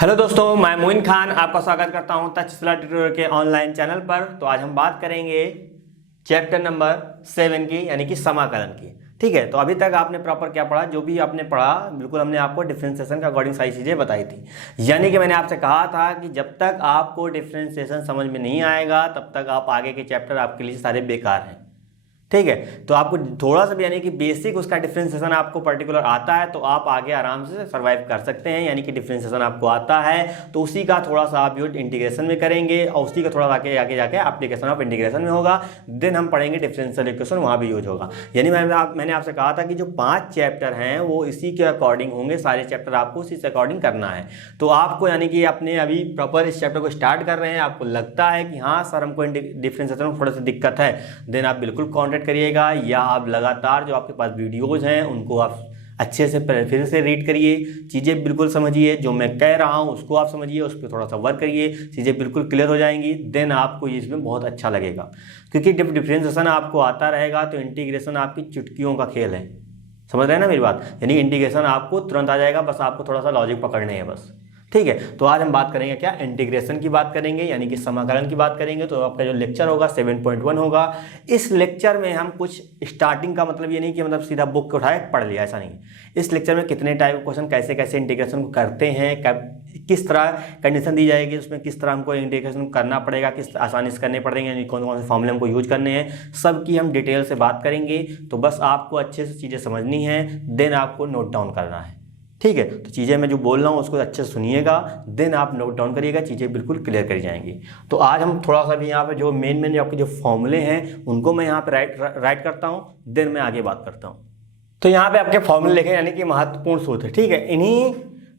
Hello दोस्तों, मैं मोइन खान आपका स्वागत करता हूं तक्षशिला ट्यूटोरियल के ऑनलाइन चैनल पर। तो आज हम बात करेंगे चैप्टर नंबर 7 की, यानी कि समाकलन की। ठीक है, तो अभी तक आपने प्रॉपर क्या पढ़ा, जो भी आपने पढ़ा बिल्कुल हमने आपको डिफरेंशिएशन का अकॉर्डिंग सारी चीज़ें बताई थी। यानी कि मैंने आपसे कहा था कि जब तक आपको डिफरेंशिएशन समझ में नहीं आएगा तब तक आप आगे के चैप्टर आपके लिए सारे बेकार हैं। ठीक है, तो आपको थोड़ा सा भी यानी कि बेसिक उसका डिफरेंशिएशन आपको पर्टिकुलर आता है तो आप आगे आराम से सर्वाइव कर सकते हैं। यानी कि डिफरेंशिएशन आपको आता है तो उसी का थोड़ा सा आप यूज इंटीग्रेशन में करेंगे और उसी का थोड़ा आगे आगे जाके एप्लीकेशन ऑफ इंटीग्रेशन में होगा। देन हम पढ़ेंगे डिफरेंशियल इक्वेशन, वहाँ भी यूज होगा। यानी मैंने आपसे कहा था कि जो 5 चैप्टर हैं वो इसी के अकॉर्डिंग होंगे, सारे चैप्टर आपको उसी से अकॉर्डिंग करना है। तो आपको यानी कि अपने अभी प्रॉपर इस चैप्टर को स्टार्ट कर रहे हैं, आपको लगता है कि हाँ सर हमको डिफरेंशिएशन में थोड़ा सा दिक्कत है, देन आप बिल्कुल कॉन्टेक्ट करिएगा, या आप लगातार जो आपके पास वीडियोज हैं उनको आप अच्छे से फिर से रीड करिए, चीज़ें बिल्कुल समझिए, जो मैं कह रहा हूँ उसको आप समझिए, उस पर थोड़ा सा वर्क करिए, चीज़ें बिल्कुल क्लियर हो जाएंगी। देन आपको इसमें बहुत अच्छा लगेगा, क्योंकि जब डिफरेंशिएशन आपको आता रहेगा तो इंटीग्रेशन आपकी चुटकियों का खेल है। समझ रहे हैं ना मेरी बात? यानी इंटीग्रेशन आपको तुरंत आ जाएगा, बस आपको थोड़ा सा लॉजिक पकड़ने हैं बस। ठीक है, तो आज हम बात करेंगे क्या, इंटीग्रेशन की बात करेंगे, यानी कि समाकलन की बात करेंगे। तो आपका जो लेक्चर होगा 7.1 होगा। इस लेक्चर में हम कुछ स्टार्टिंग का मतलब ये नहीं कि मतलब सीधा बुक उठाए पढ़ लिया, ऐसा नहीं। इस लेक्चर में कितने टाइप के क्वेश्चन, कैसे कैसे इंटीग्रेशन को करते हैं, किस तरह कंडीशन दी जाएगी, उसमें किस तरह हमको इंटीग्रेशन करना पड़ेगा, किस आसानी से करने पड़ेंगे, यानी कौन कौन से फॉर्मूले हमको यूज करने हैं, सबकी हम डिटेल से बात करेंगे। तो बस आपको अच्छे से चीज़ें समझनी है, देन आपको नोट डाउन करना है। ठीक है, तो चीज़ें मैं जो बोल रहा हूँ उसको अच्छे से सुनिएगा, देन आप नोट डाउन करिएगा, चीज़ें बिल्कुल क्लियर करी जाएंगी। तो आज हम थोड़ा सा भी यहाँ पे जो मेन आपके जो फॉर्मूले हैं उनको मैं यहाँ पे राइट करता हूँ, देन मैं आगे बात करता हूँ। तो यहाँ पे आपके फॉर्मूले लिखे, यानी कि महत्वपूर्ण सूत्र। ठीक है, इन्हीं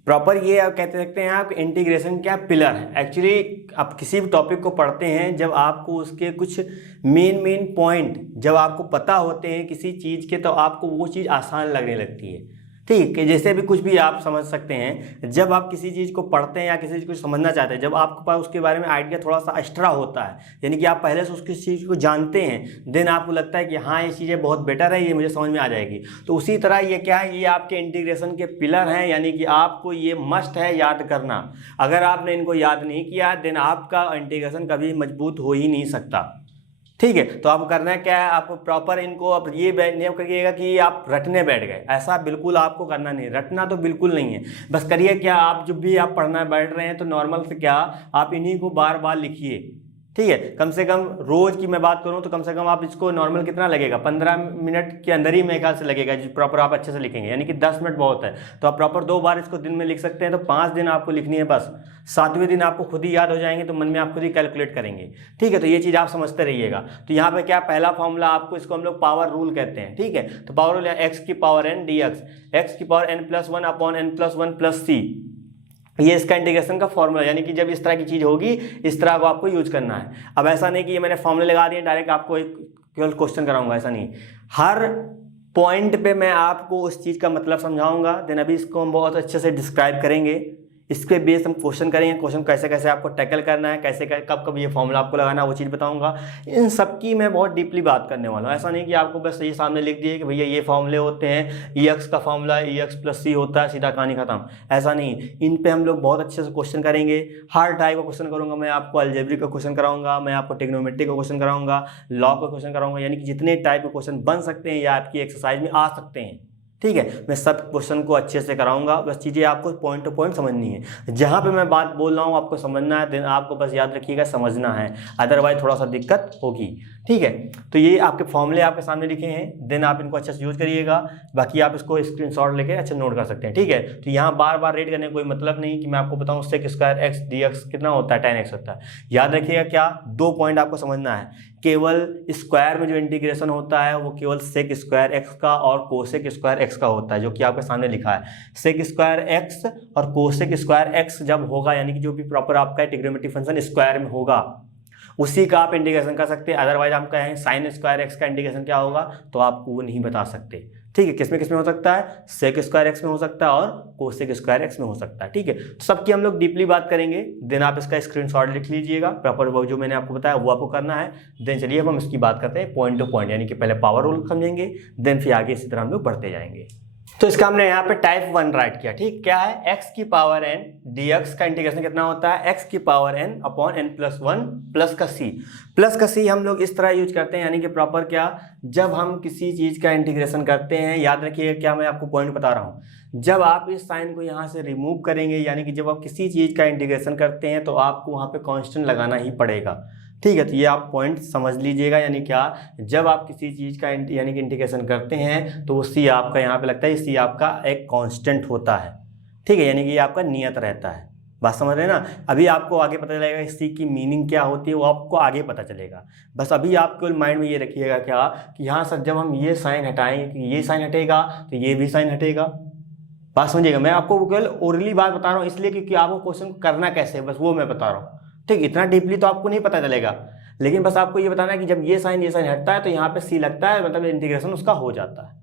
प्रॉपर ये आप कहते सकते हैं आप इंटीग्रेशन क्या पिलर है। एक्चुअली आप किसी भी टॉपिक को पढ़ते हैं, जब आपको उसके कुछ मेन पॉइंट जब आपको पता होते हैं किसी चीज़ के, तो आपको वो चीज़ आसान लगने लगती है। ठीक है, जैसे भी कुछ भी आप समझ सकते हैं, जब आप किसी चीज़ को पढ़ते हैं या किसी चीज़ को समझना चाहते हैं, जब आपके पास उसके बारे में आइडिया थोड़ा सा एक्स्ट्रा होता है, यानी कि आप पहले से उसकी चीज़ को जानते हैं, देन आपको लगता है कि हाँ ये चीज़ें बहुत बेटर है, ये मुझे समझ में आ जाएगी। तो उसी तरह ये क्या है, ये आपके इंटीग्रेशन के पिलर हैं, यानी कि आपको ये मस्ट है याद करना। अगर आपने इनको याद नहीं किया देन आपका इंटीग्रेशन कभी मजबूत हो ही नहीं सकता। ठीक है, तो आपको करना है क्या है, आपको प्रॉपर इनको अब ये नहीं करिएगा कि आप रटने बैठ गए, ऐसा बिल्कुल आपको करना नहीं, रटना तो बिल्कुल नहीं है। बस करिए क्या, आप जब भी आप पढ़ना बैठ रहे हैं तो नॉर्मल से क्या आप इन्हीं को बार बार लिखिए। ठीक है, कम से कम रोज की मैं बात करूं तो कम से कम आप इसको नॉर्मल कितना लगेगा, 15 मिनट के अंदर ही मेरे ख्याल से लगेगा, जो प्रॉपर आप अच्छे से लिखेंगे। यानी कि 10 मिनट बहुत है, तो आप प्रॉपर 2 बार इसको दिन में लिख सकते हैं। तो 5 दिन आपको लिखनी है बस, 7वें दिन आपको खुद ही याद हो जाएंगे, तो मन में आप खुद ही कैलकुलेट करेंगे। ठीक है, तो ये चीज़ आप समझते रहिएगा। तो यहाँ पे क्या पहला फॉर्मूला आपको, इसको हम लोग पावर रूल कहते हैं। ठीक है, तो पावर रूल एक्स की पावर n dx, एक्स की power n+1 upon n+1 plus c, ये इसका इंटीग्रेशन का फॉर्मूला। यानी कि जब इस तरह की चीज़ होगी इस तरह को आपको यूज करना है। अब ऐसा नहीं कि ये मैंने फॉर्मूले लगा दिए डायरेक्ट आपको एक केवल क्वेश्चन कराऊंगा, ऐसा नहीं। हर पॉइंट पे मैं आपको उस चीज़ का मतलब समझाऊंगा, देन अभी इसको हम बहुत अच्छे से डिस्क्राइब करेंगे। इसके बेस हम क्वेश्चन करेंगे, क्वेश्चन कैसे कैसे आपको टैकल करना है, कैसे कब कब ये फॉर्मूला आपको लगाना है, वो चीज़ बताऊंगा। इन सब की मैं बहुत डीपली बात करने वाला हूँ। ऐसा नहीं कि आपको बस ये सामने लिख दिए कि भैया ये फॉर्मूले होते हैं, EX का फॉर्मूला EX+C होता है, सीधा कहानी खत्म, ऐसा नहीं। इन पे हम लोग बहुत अच्छे से क्वेश्चन करेंगे। हर टाइप का क्वेश्चन करूँगा मैं, आपको अलजेब्रिक का क्वेश्चन कराऊंगा, मैं आपको ट्रिग्नोमेट्री का क्वेश्चन कराऊंगा, लॉ का क्वेश्चन कराऊंगा, यानी कि जितने टाइप के क्वेश्चन बन सकते हैं या आपकी एक्सरसाइज में आ सकते हैं। ठीक है, मैं सब क्वेश्चन को अच्छे से कराऊंगा, बस चीज़ें आपको पॉइंट टू पॉइंट समझनी है। जहाँ पे मैं बात बोल रहा हूँ आपको समझना है, देन आपको बस याद रखिएगा समझना है, अदरवाइज थोड़ा सा दिक्कत होगी। ठीक है, तो ये आपके फॉर्मूले आपके सामने लिखे हैं, देन आप इनको अच्छे से यूज करिएगा। बाकी आप इसको स्क्रीनशॉट लेके अच्छे नोट कर सकते हैं। ठीक है, तो यहाँ बार बार रेड करने का कोई मतलब नहीं कि मैं आपको बताऊँ sec स्क्वायर x dx कितना होता है, 10x होता है। याद रखिएगा क्या, 2 पॉइंट आपको समझना है, केवल स्क्वायर में जो इंटीग्रेशन होता है वो केवल sec स्क्वायर x का और cosec स्क्वायर x का होता है, जो कि आपके सामने लिखा है। sec स्क्वायर x और cosec स्क्वायर x जब होगा, यानी कि जो भी प्रॉपर आपका ट्रिग्नोमेट्रिक फंक्शन स्क्वायर में होगा उसी का आप इंटीग्रेशन कर सकते हैं। अदरवाइज हम कहें साइन स्क्वायर x का इंटीग्रेशन क्या होगा, तो आपको वो नहीं बता सकते। ठीक है, किस में हो सकता है, सेक स्क्वायर एक्स में हो सकता है और कोसेक स्क्वायर एक्स में हो सकता है। ठीक है, तो सबकी हम लोग डीपली बात करेंगे। देन आप इसका स्क्रीनशॉट लिख लीजिएगा, प्रॉपर वो जो मैंने आपको बताया वो आपको करना है। देन चलिए अब हम इसकी बात करते हैं पॉइंट टू पॉइंट, यानी कि पहले पावर रूल समझेंगे, देन फिर आगे इसी तरह हम लोग बढ़ते जाएंगे। तो इसका हमने यहाँ पे टाइप 1 राइट किया। ठीक, क्या है, x की पावर n dx का इंटीग्रेशन कितना होता है, x की power n upon n plus 1 plus का c। प्लस का c हम लोग इस तरह यूज करते हैं, यानी कि प्रॉपर क्या, जब हम किसी चीज का इंटीग्रेशन करते हैं, याद रखिएगा क्या मैं आपको पॉइंट बता रहा हूँ, जब आप इस साइन को यहाँ से रिमूव करेंगे, यानी कि जब आप किसी चीज का इंटीग्रेशन करते हैं तो आपको वहाँ पे कांस्टेंट लगाना ही पड़ेगा। ठीक है, तो ये आप पॉइंट समझ लीजिएगा, यानी क्या, जब आप किसी चीज़ का यानी कि इंटीग्रेशन करते हैं तो वो सी आपका यहाँ पे लगता है, सी आपका एक कांस्टेंट होता है। ठीक है, यानी कि ये आपका नियत रहता है। बात समझ रहे हैं ना। अभी आपको आगे पता चलेगा सी की मीनिंग क्या होती है, वो आपको आगे पता चलेगा। बस अभी आप केवल माइंड में ये रखिएगा क्या, कि यहाँ सर जब हम ये साइन हटाएंगे कि ये साइन हटेगा तो ये भी साइन हटेगा। बात समझिएगा, मैं आपको केवल ओरली बात बता रहा हूँ इसलिए क्योंकि आपको क्वेश्चन करना कैसे है बस वो मैं बता रहा हूँ। ठीक, इतना डीपली तो आपको नहीं पता चलेगा, लेकिन बस आपको ये बताना है कि जब ये साइन हटता है तो यहाँ पे सी लगता है, मतलब इंटीग्रेशन उसका हो जाता है।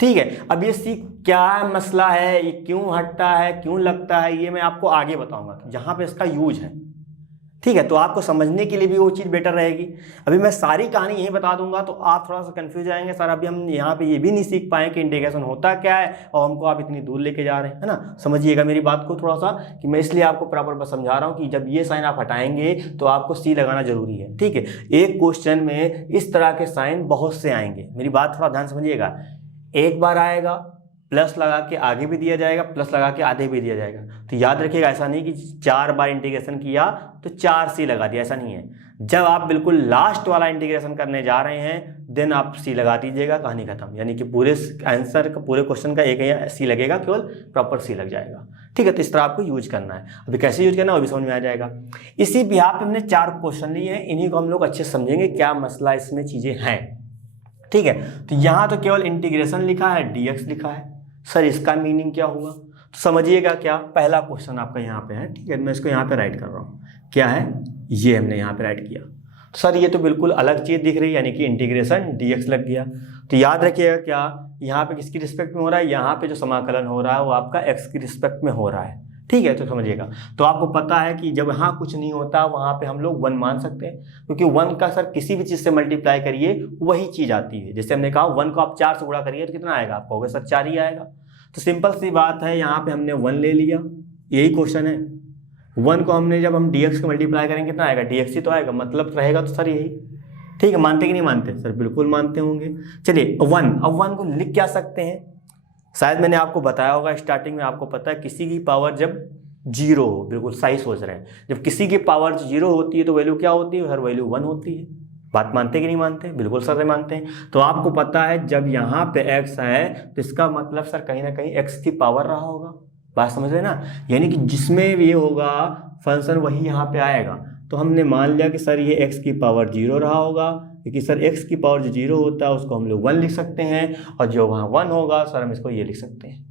ठीक है, अब ये सी क्या मसला है, ये क्यों हटता है, क्यों लगता है, ये मैं आपको आगे बताऊंगा जहां पे इसका यूज है। ठीक है, तो आपको समझने के लिए भी वो चीज़ बेटर रहेगी। अभी मैं सारी कहानी यही बता दूंगा तो आप थोड़ा सा कंफ्यूज आएंगे, सर अभी हम यहाँ पे ये भी नहीं सीख पाए कि इंटीग्रेशन होता क्या है और हमको आप इतनी दूर लेके जा रहे हैं, है ना। समझिएगा मेरी बात को थोड़ा सा, कि मैं इसलिए आपको प्रॉपर बस समझा रहा हूँ कि जब ये साइन आप हटाएंगे तो आपको सी लगाना जरूरी है। ठीक है, एक क्वेश्चन में इस तरह के साइन बहुत से आएंगे, मेरी बात थोड़ा ध्यान समझिएगा। एक बार आएगा प्लस लगा के आगे भी दिया जाएगा, प्लस लगा के आधे भी दिया जाएगा। तो याद रखिएगा, ऐसा नहीं कि 4 बार इंटीग्रेशन किया तो 4 सी लगा दिया, ऐसा नहीं है। जब आप बिल्कुल लास्ट वाला इंटीग्रेशन करने जा रहे हैं देन आप सी लगा दीजिएगा, कहानी खत्म। यानी कि पूरे आंसर का, पूरे क्वेश्चन का एक सी लगेगा, केवल प्रॉपर सी लग जाएगा। ठीक है, तो इस तरह आपको यूज करना है। अभी कैसे यूज करना है वो भी समझ में आ जाएगा। इसी बिहार पे हमने 4 क्वेश्चन लिए हैं, इन्हीं को हम लोग अच्छे समझेंगे क्या मसला इसमें चीजें हैं। ठीक है, तो यहाँ तो केवल इंटीग्रेशन लिखा है, dx लिखा है, सर इसका मीनिंग क्या हुआ, तो समझिएगा क्या, पहला क्वेश्चन आपका यहाँ पे है। ठीक है, मैं इसको यहाँ पे राइट कर रहा हूँ, क्या है, ये हमने यहाँ पे राइट किया। तो सर ये तो बिल्कुल अलग चीज़ दिख रही है, यानी कि इंटीग्रेशन dx लग गया। तो याद रखिएगा क्या, यहाँ पे किसकी रिस्पेक्ट में हो रहा है, यहाँ पे जो समाकलन हो रहा है वो आपका x की रिस्पेक्ट में हो रहा है। ठीक है, तो समझिएगा। तो आपको पता है कि जब यहाँ कुछ नहीं होता वहाँ पे हम लोग 1 मान सकते हैं, क्योंकि 1 का सर किसी भी चीज़ से मल्टीप्लाई करिए वही चीज़ आती है। जैसे हमने कहा 1 को आप 4 से गुणा करिए तो कितना आएगा, आपको होगा सर 4 ही आएगा। तो सिंपल सी बात है, यहाँ पे हमने 1 ले लिया, यही क्वेश्चन है। 1 को हमने जब हम dx को मल्टीप्लाई करेंगे कितना आएगा, dx ही तो आएगा, मतलब रहेगा तो सर यही। ठीक है, मानते कि नहीं मानते, सर बिल्कुल मानते होंगे। चलिए 1, अब 1 को लिख क्या सकते हैं, शायद मैंने आपको बताया होगा स्टार्टिंग में, आपको पता है किसी की पावर जब 0 हो, बिल्कुल सही सोच रहे हैं, जब किसी की पावर 0 होती है तो वैल्यू क्या होती है, हर वैल्यू 1 होती है। बात मानते कि नहीं मानते, बिल्कुल सर मानते हैं। तो आपको पता है जब यहाँ पे x है तो इसका मतलब सर कहीं ना कहीं x की पावर रहा होगा। बात समझ रहे ना, यानी कि जिसमें ये होगा फंक्शन वही यहाँ पे आएगा। तो हमने मान लिया कि सर ये x की पावर 0 रहा होगा, क्योंकि सर x की पावर जो 0 होता है उसको हम लोग 1 लिख सकते हैं, और जो वहाँ 1 होगा सर हम इसको ये लिख सकते हैं।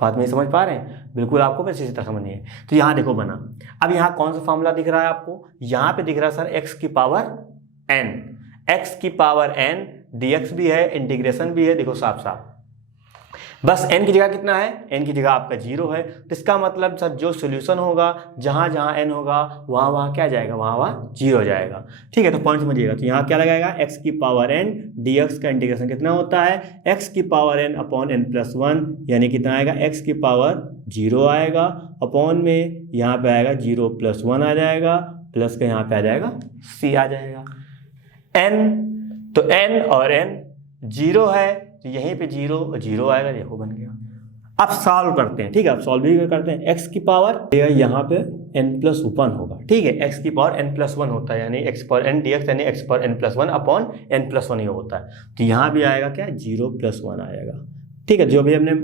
बात में समझ पा रहे हैं, बिल्कुल आपको बस इसी तरह समझनी है। तो यहाँ देखो बना, अब यहाँ कौन सा फॉर्मूला दिख रहा है आपको, यहाँ पे दिख रहा है सर x की पावर n, x की पावर n, dx भी है, इंटीग्रेशन भी है, देखो साफ साफ। बस n की जगह कितना है, n की जगह आपका 0 है, तो इसका मतलब सर जो सोल्यूशन होगा जहां जहां n होगा वहां वहां क्या जाएगा, वहां वहां 0 जाएगा। ठीक है, तो पॉइंट समझिएगा। तो यहाँ क्या लगाएगा, x की पावर n, dx का इंटीग्रेशन कितना होता है, x की power n upon n plus 1, यानी कितना आएगा, x की पावर 0 आएगा, अपॉन में यहाँ पे आएगा 0 प्लस 1 आ जाएगा, प्लस का यहाँ पे आ जाएगा c आ जाएगा। n, तो n और n 0 है तो यहीं पे 0 आएगा, देखो बन गया। अब सॉल्व करते हैं। ठीक है, अब सॉल्व भी करते हैं। x की पावर यहाँ पे n प्लस 1 होगा। ठीक है, x की पावर n प्लस 1 होता है, यानी x पावर n dx यानी x power n plus 1 upon n plus 1 ये होता है। तो यहाँ भी आएगा क्या, 0 प्लस 1 आएगा। ठीक है, जो भी हमने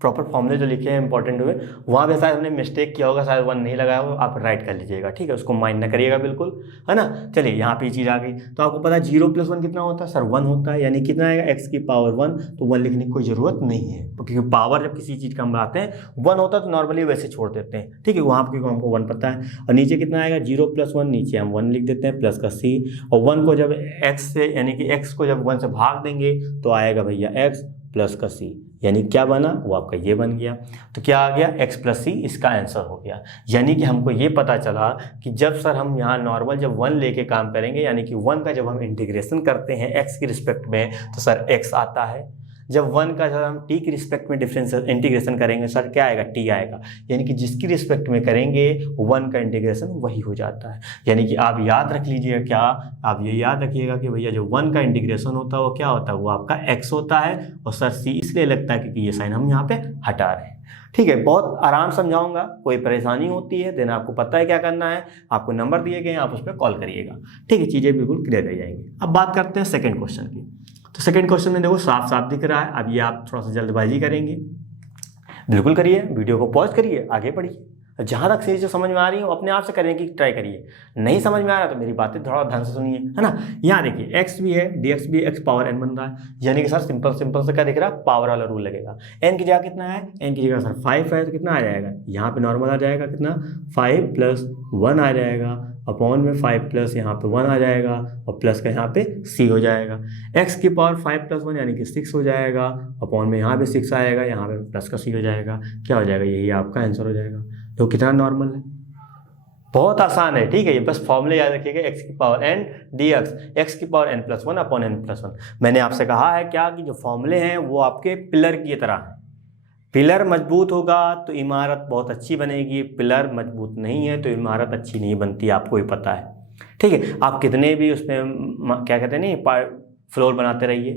प्रॉपर फॉर्मूले जो लिखे हैं इंपॉर्टेंट हुए, वहाँ पे शायद हमने मिस्टेक किया होगा, शायद 1 नहीं लगाया हो, आप राइट कर लीजिएगा। ठीक है, उसको माइंड न करिएगा बिल्कुल, है ना। चलिए यहाँ पे चीज़ आ गई, तो आपको पता है 0 प्लस 1 कितना होता है, सर 1 होता है, यानी कितना आएगा, x की पावर 1, तो 1 लिखने की कोई ज़रूरत नहीं है, क्योंकि पावर जब किसी चीज़ का हम लाते हैं 1 होता है तो नॉर्मली वैसे छोड़ देते हैं। ठीक है, वहाँ पर हमको 1 पता है, और नीचे कितना आएगा, 0 प्लस 1, नीचे हम 1 लिख देते हैं, प्लस का c, और 1 को जब x से, यानी कि x को जब 1 से भाग देंगे तो आएगा भैया x प्लस का c, यानी क्या बना, वो आपका ये बन गया। तो क्या आ गया, x प्लस c, इसका आंसर हो गया। यानी कि हमको ये पता चला कि जब सर हम यहाँ नॉर्मल जब 1 लेके काम करेंगे, यानी कि 1 का जब हम इंटीग्रेशन करते हैं x की रिस्पेक्ट में, तो सर x आता है। जब 1 का जब हम t की रिस्पेक्ट में डिफरेंस इंटीग्रेशन करेंगे सर क्या आएगा, t आएगा, यानी कि जिसकी रिस्पेक्ट में करेंगे 1 का इंटीग्रेशन वही हो जाता है। यानी कि आप याद रख लीजिएगा, क्या आप ये याद रखिएगा कि भैया जो 1 का इंटीग्रेशन होता है वो क्या होता है, वो आपका x होता है। और सर c इसलिए लगता है क्योंकि ये साइन हम यहाँ पे हटा रहे हैं। ठीक है, बहुत आराम समझाऊंगा, कोई परेशानी होती है देन आपको पता है क्या करना है, आपको नंबर दिए गए हैं, आप उस पर कॉल करिएगा। ठीक है, चीज़ें बिल्कुल क्लियर हो जाएंगी। अब बात करते हैं सेकंड क्वेश्चन की। तो सेकंड क्वेश्चन में देखो साफ साफ दिख रहा है। अब ये आप थोड़ा सा जल्दबाजी करेंगे, बिल्कुल करिए, वीडियो को पॉज करिए, आगे बढ़िए। जहाँ तक चीज़ें समझ में आ रही हो अपने आप से करने की ट्राई करिए, नहीं समझ में आ रहा तो मेरी बातें थोड़ा ध्यान से सुनिए, है ना। यहाँ देखिए x भी है, dx भी x पावर n बन रहा है, यानी कि सर सिंपल से क्या दिख रहा है, पावर वाला रूल लगेगा। n की जगह कितना है, n की जगह सर 5 है तो कितना आ जाएगा, यहाँ पे नॉर्मल आ जाएगा कितना, 5 + 1 आ जाएगा, अपॉन में 5 प्लस यहाँ पे 1 आ जाएगा, और प्लस का यहाँ पे c हो जाएगा। x की पावर 5 + 1 यानी कि 6 हो जाएगा, अपॉन में यहाँ पे 6 आएगा, यहाँ पे प्लस का c हो जाएगा, क्या हो जाएगा, यही आपका आंसर हो जाएगा। तो कितना नॉर्मल है, बहुत आसान है। ठीक है, ये बस फॉर्मूले याद रखिएगा, x की पावर n dx, x की पावर n+1 अपॉन n+1। मैंने आपसे कहा है क्या कि जो फॉर्मूले हैं वो आपके पिलर की तरह हैं। पिलर मजबूत होगा तो इमारत बहुत अच्छी बनेगी, पिलर मजबूत नहीं है तो इमारत अच्छी नहीं बनती, आपको ही पता है। ठीक है, आप कितने भी उसमें क्या कहते हैं नहीं फ्लोर बनाते रहिए,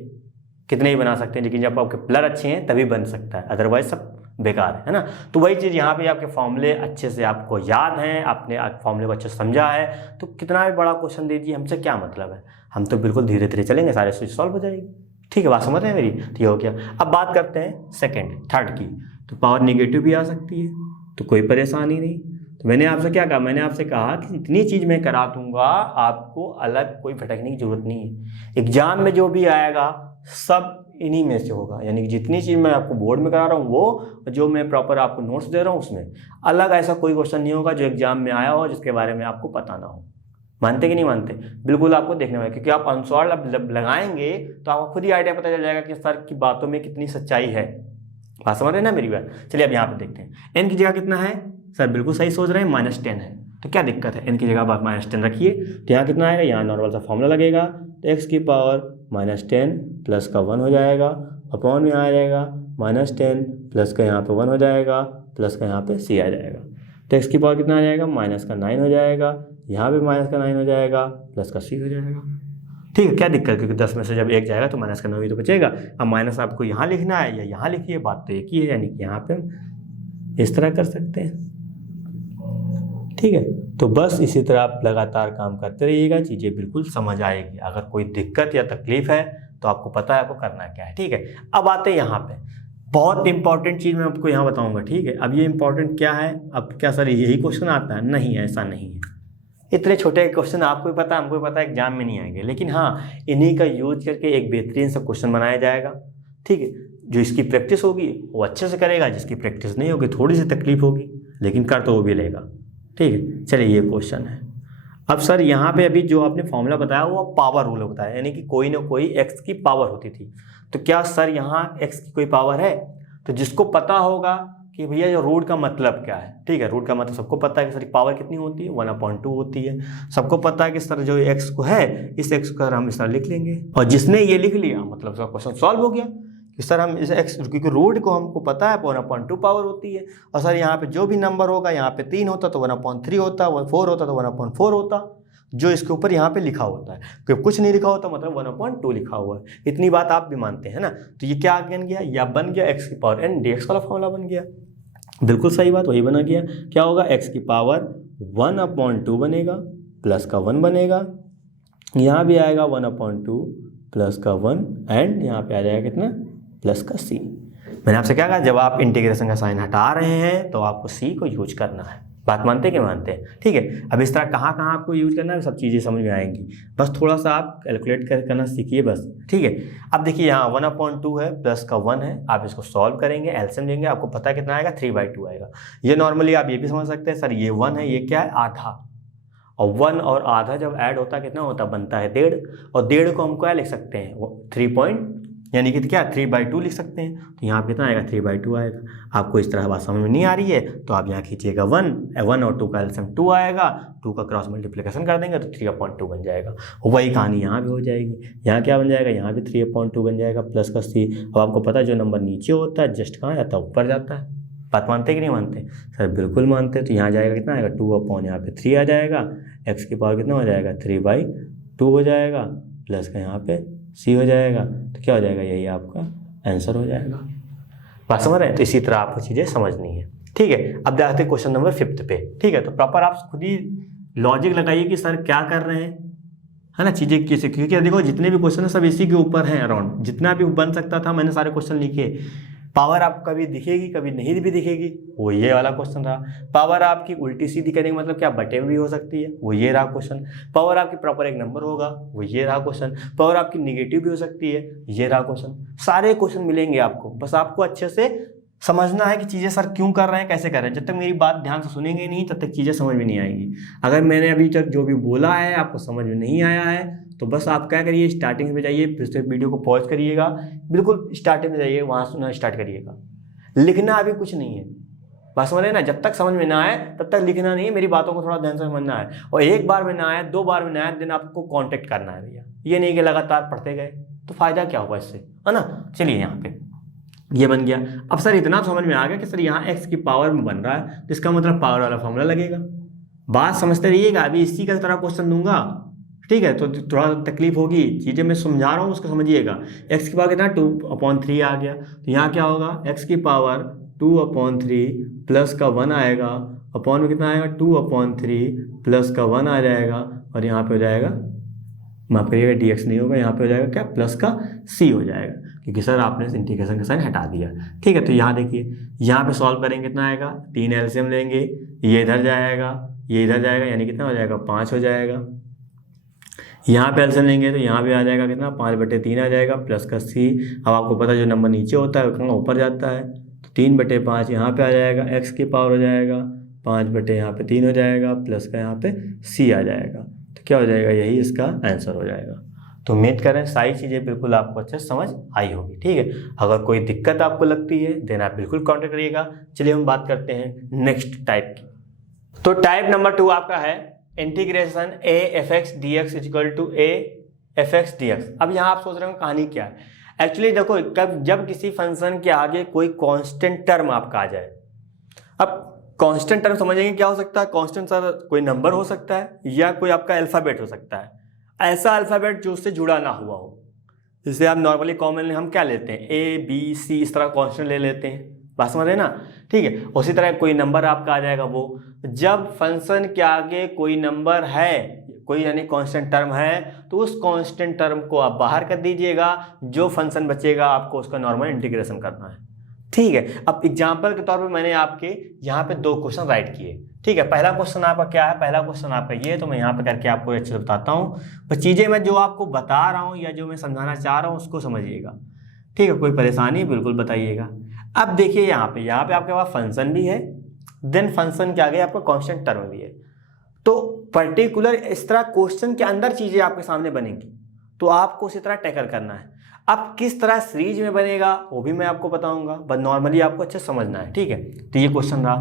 कितने ही बना सकते हैं, लेकिन जब आपके पिलर अच्छे हैं तभी बन सकता है, अदरवाइज सब बेकार है ना। तो वही चीज़ यहाँ पे आपके फॉर्मूले अच्छे से आपको याद हैं, आपने फॉर्मूले को अच्छे से समझा है, तो कितना भी बड़ा क्वेश्चन दे दीजिए हमसे क्या मतलब है, हम तो बिल्कुल धीरे धीरे चलेंगे, सारे चीज़ सॉल्व हो जाएगी। ठीक है, बात समझ रहे हैं मेरी, ठीक हो गया। अब बात करते हैं थर्ड की। तो पावर नेगेटिव भी आ सकती है, तो कोई परेशानी नहीं। तो मैंने आपसे क्या कहा, मैंने आपसे कहा कि इतनी चीज़ मैं करा दूंगा, आपको अलग कोई भटकने की जरूरत नहीं है। एग्जाम में जो भी आएगा सब इन्हीं में से होगा, यानी कि जितनी चीज़ मैं आपको बोर्ड में करा रहा हूँ वो, जो मैं प्रॉपर आपको नोट्स दे रहा हूँ उसमें अलग ऐसा कोई क्वेश्चन नहीं होगा जो एग्जाम में आया हो जिसके बारे में आपको पता ना हो। मानते कि नहीं मानते, बिल्कुल आपको देखने वाला, क्योंकि आप अनुस्वार लगाएंगे तो आपको खुद ही आइडिया पता चल जाएगा कि सर की बातों में कितनी सच्चाई है। बात समझ रहे हैं ना मेरी बात। चलिए अब यहाँ पे देखते हैं, n की जगह कितना है, सर बिल्कुल सही सोच रहे हैं, -10 है, तो क्या दिक्कत है, n की जगह आप -10 रखिए, तो यहाँ कितना आएगा, यहाँ नॉर्मल सा फॉर्मूला लगेगा, तो x की पावर -10 प्लस का 1 हो जाएगा, अपॉन में आ जाएगा -10 प्लस का यहाँ पे 1 हो जाएगा, प्लस का यहाँ पे c आ जाएगा। तो x की पावर कितना आ जाएगा, -9 हो जाएगा, यहाँ पे -9 हो जाएगा, प्लस का c हो जाएगा। ठीक है, क्या दिक्कत, क्योंकि 10 में से जब 1 जाएगा तो -9 ही तो बचेगा। अब माइनस आपको यहाँ लिखना है या यहाँ लिखिए, बात तो एक ही है, यानी कि यहाँ पे हम इस तरह कर सकते हैं। ठीक है, तो बस इसी तरह आप लगातार काम करते रहिएगा, चीज़ें बिल्कुल समझ आएगी। अगर कोई दिक्कत या तकलीफ है तो आपको पता है आपको करना क्या है। ठीक है, अब आते हैं यहाँ पे, बहुत इंपॉर्टेंट चीज़ मैं आपको यहाँ बताऊँगा। ठीक है, अब ये इंपॉर्टेंट क्या है, अब क्या सर यही क्वेश्चन आता है, नहीं ऐसा नहीं है। इतने छोटे क्वेश्चन आपको भी पता है, हमको भी पता है, एग्जाम में नहीं आएंगे, लेकिन हाँ इन्हीं का यूज करके एक बेहतरीन सा क्वेश्चन बनाया जाएगा। ठीक है, जो इसकी प्रैक्टिस होगी वो अच्छे से करेगा, जिसकी प्रैक्टिस नहीं होगी थोड़ी सी तकलीफ होगी, लेकिन कर तो वो भी लेगा। ठीक है, चलिए ये क्वेश्चन है। अब सर यहाँ पे अभी जो आपने फॉर्मूला बताया वो पावर रूल बताया, यानी कि कोई ना कोई एक्स की पावर होती थी। तो क्या सर यहाँ एक्स की कोई पावर है, तो जिसको पता होगा कि भैया जो रूट का मतलब क्या है। ठीक है, रूट का मतलब सबको पता है कि सर पावर कितनी होती है, 1/2 होती है। सबको पता है कि सर जो एक्स को है, इस एक्स को हम इस तरह लिख लेंगे, और जिसने ये लिख लिया मतलब सर क्वेश्चन सॉल्व हो गया कि सर हम इस एक्स, क्योंकि रूट को हमको पता है 1/2 पावर होती है। और सर यहाँ पे जो भी नंबर होगा, यहाँ पे 3 होता तो 1/3 होता, 4 होता तो 1/4 होता, जो इसके ऊपर यहाँ पे लिखा होता है। क्योंकि कुछ नहीं लिखा होता मतलब 1/2 लिखा हुआ है। इतनी बात आप भी मानते हैं ना। तो ये क्या बन गया, या बन गया x की पावर n dx वाला फॉर्मूला बन गया। बिल्कुल सही बात, वही बना गया। क्या होगा, x की पावर 1/2 बनेगा, प्लस का 1 बनेगा, यहाँ भी आएगा 1/2 प्लस का 1, एंड यहाँ पे आ जाएगा कितना, प्लस का c। मैंने आपसे क्या कहा, जब आप इंटीग्रेशन का साइन हटा रहे हैं तो आपको c को यूज करना है। बात मानते कि मानते हैं। ठीक है, अब इस तरह कहाँ कहाँ आपको यूज करना है सब चीज़ें समझ में आएंगी, बस थोड़ा सा आप कैलकुलेट करना सीखिए बस। ठीक है, अब देखिए यहाँ 1/2 है, प्लस का 1 है, आप इसको सॉल्व करेंगे, एलसीएम लेंगे, आपको पता है कितना आएगा, 3/2 आएगा। ये नॉर्मली आप ये भी समझ सकते हैं, सर ये 1 है, ये क्या है, आधा, और 1 और आधा जब ऐड होता है कितना होता है, बनता है 1.5, और 1.5 को हम क्या लिख सकते हैं, 3.2 यानी कि क्या 3/2 लिख सकते हैं। तो यहाँ पे कितना आएगा 3/2 आएगा। आपको इस तरह बात समझ में नहीं आ रही है तो आप यहाँ खींचिएगा 1 और 2 का एलसीएम 2 आएगा, 2 का क्रॉस मल्टीप्लिकेशन कर देंगे तो 3/2 बन जाएगा। वही कहानी यहाँ भी हो जाएगी। यहाँ क्या बन जाएगा, यहाँ भी 3/2 बन जाएगा प्लस का c। अब आपको पता है जो नंबर नीचे होता है जस्ट कहाँ जाता है, ऊपर जाता है। बात मानते कि नहीं मानते सर? बिल्कुल मानते। तो यहाँ जाएगा कितना आएगा 2 यहाँ पे 3 आ जाएगा, x की पावर कितना हो जाएगा 3/2 हो जाएगा, प्लस का यहाँ पे c हो जाएगा। तो क्या हो जाएगा, यही आपका आंसर हो जाएगा। बात समझ रहे हैं? तो इसी तरह आपको चीज़ें समझनी है, ठीक है। अब देखते हैं क्वेश्चन नंबर 5 पे, ठीक है। तो प्रॉपर आप खुद ही लॉजिक लगाइए कि सर क्या कर रहे हैं, है ना, चीज़ें कैसे, क्योंकि देखो जितने भी क्वेश्चन है सब इसी के ऊपर हैं अराउंड। जितना भी बन सकता था मैंने सारे क्वेश्चन लिखे। पावर आपको कभी दिखेगी कभी नहीं भी दिखेगी, वो ये वाला क्वेश्चन रहा। पावर आपकी उल्टी सीधी करने का मतलब क्या, बटे में भी हो सकती है, वो ये रहा क्वेश्चन। पावर आपकी प्रॉपर एक नंबर होगा, वो ये रहा क्वेश्चन। पावर आपकी निगेटिव भी हो सकती है, ये रहा क्वेश्चन। सारे क्वेश्चन मिलेंगे आपको, बस आपको अच्छे से समझना है कि चीज़ें सर क्यों कर रहे हैं, कैसे कर रहे हैं। जब तक मेरी बात ध्यान से सुनेंगे नहीं तब तक चीज़ें समझ में नहीं आएंगी। अगर मैंने अभी तक जो भी बोला है आपको समझ में नहीं आया है तो बस आप क्या करिए, स्टार्टिंग में जाइए, फिर से वीडियो को पॉज करिएगा, बिल्कुल स्टार्टिंग में जाइए, वहाँ सुनना स्टार्ट करिएगा। लिखना अभी कुछ नहीं है, बस समझ ना, जब तक समझ में ना आए तब तक लिखना नहीं है। मेरी बातों को थोड़ा ध्यान से समझना है, और एक बार में ना आए, 2 बार में ना आए, दिन आपको कांटेक्ट करना है भैया। ये नहीं कि लगातार पढ़ते गए तो फायदा क्या होगा इससे, है ना। चलिए यहाँ पे ये बन गया। अब सर इतना समझ में आ गया कि सर यहाँ x की पावर में बन रहा है, तो इसका मतलब पावर वाला फॉर्मूला लगेगा। बात समझते रहिएगा, अभी इसी का तरह क्वेश्चन दूंगा, ठीक है। तो थोड़ा तकलीफ होगी, चीज़ें मैं समझा रहा हूँ उसको समझिएगा। x की पावर कितना 2/3 आ गया, तो यहाँ क्या होगा, x की पावर 2/3 प्लस का 1 आएगा, अपॉन में कितना आएगा 2/3 प्लस का 1 आ जाएगा, और यहाँ पे हो जाएगा, माफ करिएगा dx नहीं होगा, यहाँ पे हो जाएगा क्या, प्लस का c हो जाएगा, क्योंकि सर आपने इंटीग्रेशन का साइन हटा दिया, ठीक है। तो यहाँ देखिए, यहाँ पे सॉल्व करेंगे कितना आएगा, 3 एलसीएम लेंगे, ये इधर जाएगा, ये इधर जाएगा, यानी कितना हो जाएगा 5 हो जाएगा। यहाँ पे एलसीएम लेंगे तो यहाँ पे आ जाएगा कितना 5/3 आ जाएगा, प्लस का c। अब आपको पता है जो नंबर नीचे होता है वो ऊपर जाता है, तो 3/5 यहाँ पे आ जाएगा, x की पावर हो जाएगा 5/3 हो जाएगा, प्लस का यहाँ पे c आ जाएगा। तो क्या हो जाएगा, यही इसका आंसर हो जाएगा। तो उम्मीद करें सारी चीज़ें बिल्कुल आपको अच्छे से समझ आई होगी, ठीक है। अगर कोई दिक्कत आपको लगती है देन आप बिल्कुल कॉन्टेक्ट करिएगा। चलिए हम बात करते हैं नेक्स्ट टाइप की। तो टाइप नंबर 2 आपका है integration a f(x) dx equal to a f(x) dx। अब यहाँ आप सोच रहे हो कहानी क्या है। एक्चुअली देखो, जब किसी फंक्शन के आगे कोई कांस्टेंट टर्म आपका आ जाए, अब कांस्टेंट टर्म समझेंगे क्या हो सकता है। कांस्टेंट सर कोई नंबर हो सकता है या कोई आपका अल्फ़ाबेट हो सकता है, ऐसा अल्फ़ाबेट जो उससे जुड़ा ना हुआ हो। जिसे आप नॉर्मली कॉमनली हम क्या लेते हैं, a b c, इस तरह कांस्टेंट ले लेते हैं, बात समझ रहे ना, ठीक है। उसी तरह कोई नंबर आपका आ जाएगा, वो जब फंक्शन के आगे कोई नंबर है, कोई यानी कांस्टेंट टर्म है, तो उस कांस्टेंट टर्म को आप बाहर कर दीजिएगा, जो फंक्शन बचेगा आपको उसका नॉर्मल इंटीग्रेशन करना है, ठीक है। अब एग्जांपल के तौर पे मैंने आपके यहाँ पे 2 क्वेश्चन राइट किए, ठीक है। पहला क्वेश्चन आपका क्या है, पहला क्वेश्चन आपका ये, तो मैं यहाँ पे करके आपको अच्छे से बताता हूँ। पर चीज़ें मैं जो आपको बता रहा हूँ या जो मैं समझाना चाह रहा हूँ उसको समझिएगा, ठीक है। कोई परेशानी बिल्कुल बताइएगा। अब देखिए यहाँ पे आपके पास फंक्शन भी है, देन फंक्शन के आगे आपका कांस्टेंट टर्म भी है। तो पर्टिकुलर इस तरह क्वेश्चन के अंदर चीज़ें आपके सामने बनेंगी, तो आपको उसी तरह टैकल करना है। अब किस तरह सीरीज में बनेगा वो भी मैं आपको बताऊंगा, बस नॉर्मली आपको अच्छे समझना है, ठीक है। तो ये क्वेश्चन रहा।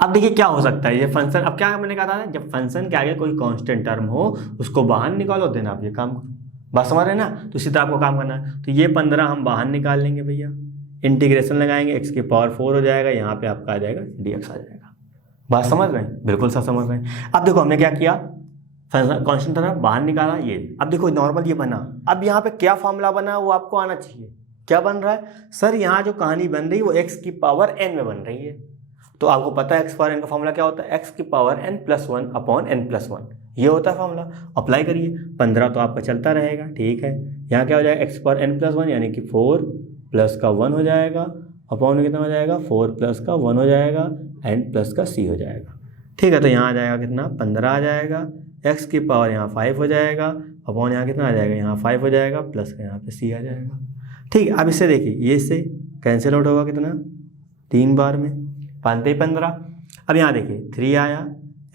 अब देखिए क्या हो सकता है, ये फंक्शन, अब क्या मैंने कहा था, जब फंक्शन के आगे कोई कांस्टेंट टर्म हो उसको बाहर निकालो, देन आप ये काम करो, बस समझ रहे ना। तो इसी तरह आपको काम करना है। तो ये 15 हम बाहर निकाल लेंगे भैया, इंटीग्रेशन लगाएंगे, x की पावर 4 हो जाएगा, यहाँ पे आपका आ जाएगा dx आ जाएगा। बात समझ रहे हैं, बिल्कुल सब समझ रहे हैं। अब देखो हमने क्या किया, कांस्टेंट टर्म बाहर निकाला, ये अब देखो नॉर्मल ये बना। अब यहाँ पे क्या फॉर्मूला बना वो आपको आना चाहिए। क्या बन रहा है सर, यहाँ जो कहानी बन रही है वो x की पावर n में बन रही है। तो आपको पता है x पावर n का फॉर्मूला क्या होता है, x की पावर n+1/n+1, ये होता है फॉर्मूला। अप्लाई करिए, 15 तो आपका चलता रहेगा, ठीक है। यहाँ क्या हो जाएगा, x पावर n+1 यानी कि 4 प्लस का 1 हो जाएगा, अपॉन में कितना हो जाएगा 4 प्लस का 1 हो जाएगा, एंड प्लस का c हो जाएगा, ठीक है। तो यहाँ आ जाएगा कितना 15 आ जाएगा, x की पावर यहाँ 5 हो जाएगा, अपॉन यहाँ कितना आ जाएगा, यहाँ 5 हो जाएगा, प्लस का यहाँ पे c आ जाएगा, ठीक है। अब इससे देखिए, ये इससे कैंसिल आउट होगा कितना, 3 बार में 5 × 15। अब यहाँ देखिए 3 आया,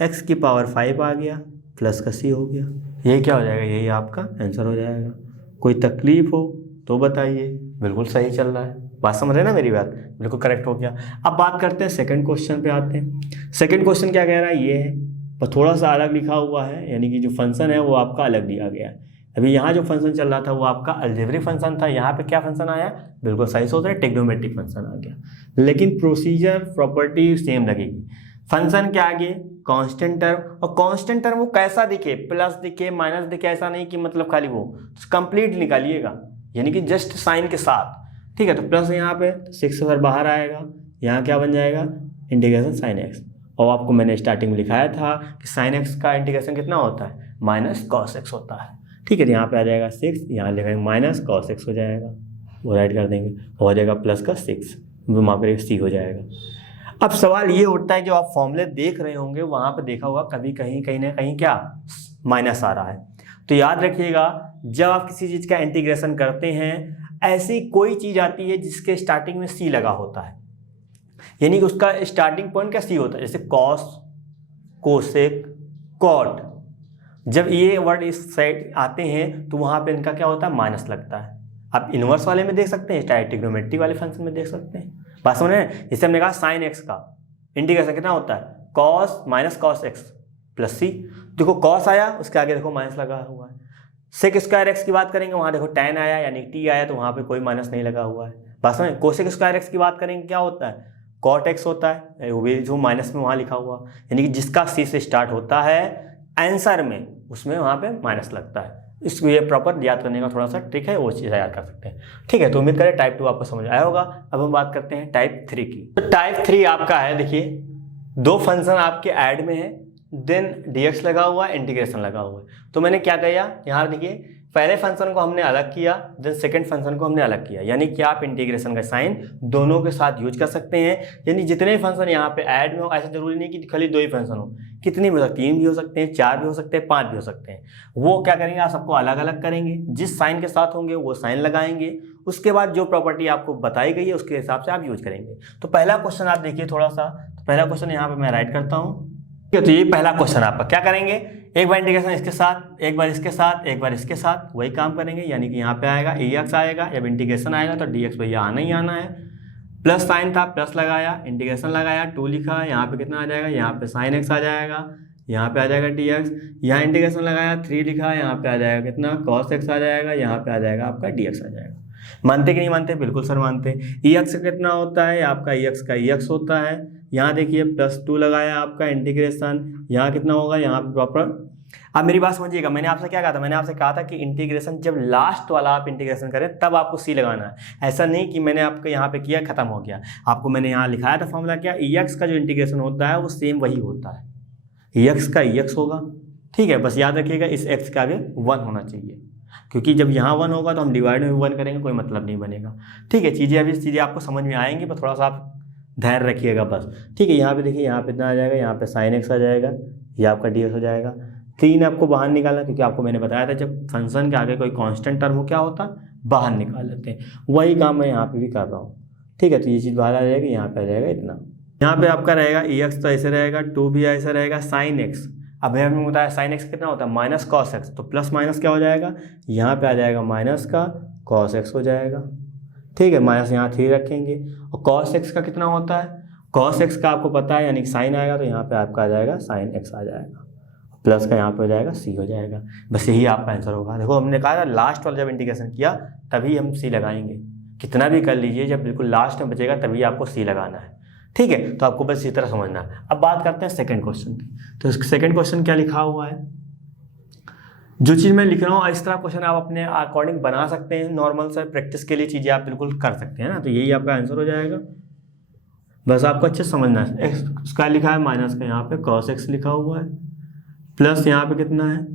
x की पावर 5 आ गया, प्लस का c हो गया, यही क्या हो जाएगा, यही आपका आंसर हो जाएगा। कोई तकलीफ हो तो बताइए। बिल्कुल सही चल रहा है, बात समझ रहे हैं ना मेरी बात, बिल्कुल करेक्ट हो गया। अब बात करते हैं सेकंड क्वेश्चन पे आते हैं। सेकंड क्वेश्चन क्या कह रहा है, ये है पर थोड़ा सा अलग लिखा हुआ है, यानी कि जो फंक्शन है वो आपका अलग दिया गया है। अभी यहाँ जो फंक्शन चल रहा था वो आपका अलजेब्रिक फंक्शन था, यहाँ पे क्या फंक्शन आया, बिल्कुल सही सोच रहे हैं, ट्रिग्नोमेट्रिक फंक्शन आ गया। लेकिन प्रोसीजर प्रॉपर्टी सेम लगेगी। फंक्शन के आगे कांस्टेंट टर्म, और कांस्टेंट टर्म वो कैसा दिखे, प्लस दिखे माइनस दिखे, ऐसा नहीं कि मतलब खाली वो कंप्लीट निकालिएगा, यानी कि जस्ट साइन के साथ। ठीक है, तो प्लस यहाँ पे 6 अगर बाहर आएगा, यहाँ क्या बन जाएगा, इंटीग्रेशन साइन एक्स। और आपको मैंने स्टार्टिंग में लिखाया था कि साइन एक्स का इंटीग्रेशन कितना होता है, माइनस कॉस एक्स होता है। ठीक है, तो यहाँ पे आ जाएगा 6, यहाँ लिखेंगे माइनस कॉस एक्स हो जाएगा, वो राइट कर देंगे, हो जाएगा प्लस का 6, माफ करिए सी हो जाएगा। अब सवाल ये उठता है, जो आप फॉर्मूले देख रहे होंगे वहाँ पे देखा होगा कभी कहीं ना कहीं क्या माइनस आ रहा है। तो याद रखिएगा, जब आप किसी चीज़ का इंटीग्रेशन करते हैं, ऐसी कोई चीज़ आती है जिसके स्टार्टिंग में सी लगा होता है, यानी कि उसका स्टार्टिंग पॉइंट क्या सी होता है, जैसे कॉस, कोसेक, कॉट। जब ये वर्ड इस साइड आते हैं तो वहाँ पे इनका क्या होता है, माइनस लगता है। आप इनवर्स वाले में देख सकते हैं, चाहे ट्रिग्नोमेट्री वाले फंक्शन में देख सकते हैं। बात समझ रहे हैं, जैसे हमने कहा साइन एक्स का इंटीग्रेशन कितना होता है, cos minus cos x plus c. देखो कॉस आया, उसके आगे देखो माइनस लगा हुआ है। सेक स्क्वायर एक्स की बात करेंगे, वहाँ देखो tan आया यानी टी आया, तो वहाँ पे कोई माइनस नहीं लगा हुआ है। बात समझ। कोसेक स्क्वायर एक्स की बात करेंगे, क्या होता है, कॉट एक्स होता है, वो भी जो माइनस में वहाँ लिखा हुआ, यानी कि जिसका सी से स्टार्ट होता है आंसर में, उसमें वहाँ पे माइनस लगता है। इसको ये प्रॉपर याद करने का थोड़ा सा ट्रिक है, वो चीज़ याद कर सकते हैं। ठीक है, तो उम्मीद करें टाइप 2 आपको समझ आया होगा। अब हम बात करते हैं टाइप 3 की। तो टाइप 3 आपका है, देखिए दो फंक्शन आपके ऐड में है, देन dx लगा हुआ है, इंटीग्रेशन लगा हुआ है। तो मैंने क्या किया, यहाँ देखिए पहले फंक्शन को हमने अलग किया, देन सेकंड फंक्शन को हमने अलग किया, यानी कि आप इंटीग्रेशन का साइन दोनों के साथ यूज कर सकते हैं। यानी जितने फंक्शन यहाँ पे ऐड में हो, ऐसा जरूरी नहीं कि खाली 2 ही फंक्शन हो, कितनी भी हो सकती है, 3 भी हो सकते हैं, 4 भी हो सकते हैं, 5 भी हो सकते हैं। वो क्या करेंगे, आप सबको अलग अलग करेंगे, जिस साइन के साथ होंगे वो साइन लगाएंगे, उसके बाद जो प्रॉपर्टी आपको बताई गई है उसके हिसाब से आप यूज करेंगे। तो पहला क्वेश्चन आप देखिए थोड़ा सा, तो पहला क्वेश्चन यहाँ पे मैं राइट करता हूँ। ठीक है, तो ये पहला क्वेश्चन आपका, क्या करेंगे, एक बार इंटीग्रेशन इसके साथ, एक बार इसके साथ, एक बार इसके साथ, वही काम करेंगे। यानी कि यहाँ पे आएगा ax आएगा, जब इंटीग्रेशन आएगा तो dx भैया आना ही आना है। प्लस साइन था, प्लस लगाया, इंटीग्रेशन लगाया, 2 लिखा, यहाँ पे कितना आ जाएगा, यहाँ पे साइन x आ जाएगा, यहाँ पे आ जाएगा dx, यहाँ इंटीग्रेशन लगाया, 3 लिखा, यहाँ पे आ जाएगा कितना, cos x आ जाएगा, यहाँ पे आ जाएगा आपका dx आ जाएगा। मानते कि नहीं मानते, बिल्कुल सर मानते। ex कितना होता है, आपका ex का ex होता है। यहाँ देखिए +2 लगाया आपका इंटीग्रेशन, यहाँ कितना होगा, यहाँ पे प्रॉपर। अब मेरी बात समझिएगा, मैंने आपसे क्या कहा था, मैंने आपसे कहा था कि इंटीग्रेशन जब लास्ट वाला आप इंटीग्रेशन करें तब आपको सी लगाना है। ऐसा नहीं कि मैंने आपको यहाँ पे किया खत्म हो गया, आपको मैंने यहाँ लिखाया था फॉर्मूला क्या, ex का जो इंटीग्रेशन होता है वो सेम वही होता है, ex का ex होगा। ठीक है, बस याद रखिएगा इस x के आगे 1 होना चाहिए, क्योंकि जब यहाँ 1 होगा तो हम डिवाइड में 1 करेंगे, कोई मतलब नहीं बनेगा। ठीक है, चीज़ें आपको समझ में आएंगी, पर थोड़ा सा आप धैर्य रखिएगा बस। ठीक है, यहाँ पे देखिए, यहाँ पे इतना आ जाएगा, यहाँ पे साइन एक्स आ जाएगा, ये आपका dx हो जाएगा। 3 आपको बाहर निकालना, क्योंकि आपको मैंने बताया था जब फंक्शन के आगे कोई कांस्टेंट टर्म हो क्या होता है, बाहर निकाल लेते हैं। वही काम मैं यहाँ पे भी कर रहा हूँ। ठीक है, तो ये चीज़ बाहर आ जाएगी, यहाँ पे आ जाएगा इतना। यहाँ पे आपका रहेगा ex तो ऐसे रहेगा, 2 भी ऐसे रहेगा, साइन एक्स। अब हमें बताया साइन एक्स कितना होता है, माइनस कॉस एक्स, तो प्लस माइनस क्या हो जाएगा, यहाँ पे आ जाएगा माइनस का कॉस एक्स हो जाएगा। ठीक है, माइनस यहाँ 3 रखेंगे, और कॉस एक्स का कितना होता है, कॉस एक्स का आपको पता है, यानी कि साइन आएगा तो यहाँ पे आपका आ जाएगा साइन एक्स आ जाएगा, प्लस का यहाँ पे हो जाएगा सी हो जाएगा। बस यही आपका आंसर होगा। देखो हमने कहा था लास्ट वाला जब इंटीग्रेशन किया तभी हम सी लगाएंगे, कितना भी कर लीजिए, जब बिल्कुल लास्ट में बचेगा तभी आपको सी लगाना है। ठीक है, तो आपको बस इसी तरह समझना है। अब बात करते हैं सेकंड क्वेश्चन की। तो सेकंड क्वेश्चन क्या लिखा हुआ है, जो चीज़ मैं लिख रहा हूँ इस तरह क्वेश्चन आप अपने अकॉर्डिंग बना सकते हैं, नॉर्मल से प्रैक्टिस के लिए चीज़ें आप बिल्कुल कर सकते हैं ना। तो यही आपका आंसर हो जाएगा, बस आपको अच्छे से समझना है। एक्स का लिखा है, माइनस का यहाँ पे कॉस एक्स लिखा हुआ है, प्लस यहाँ पे कितना है,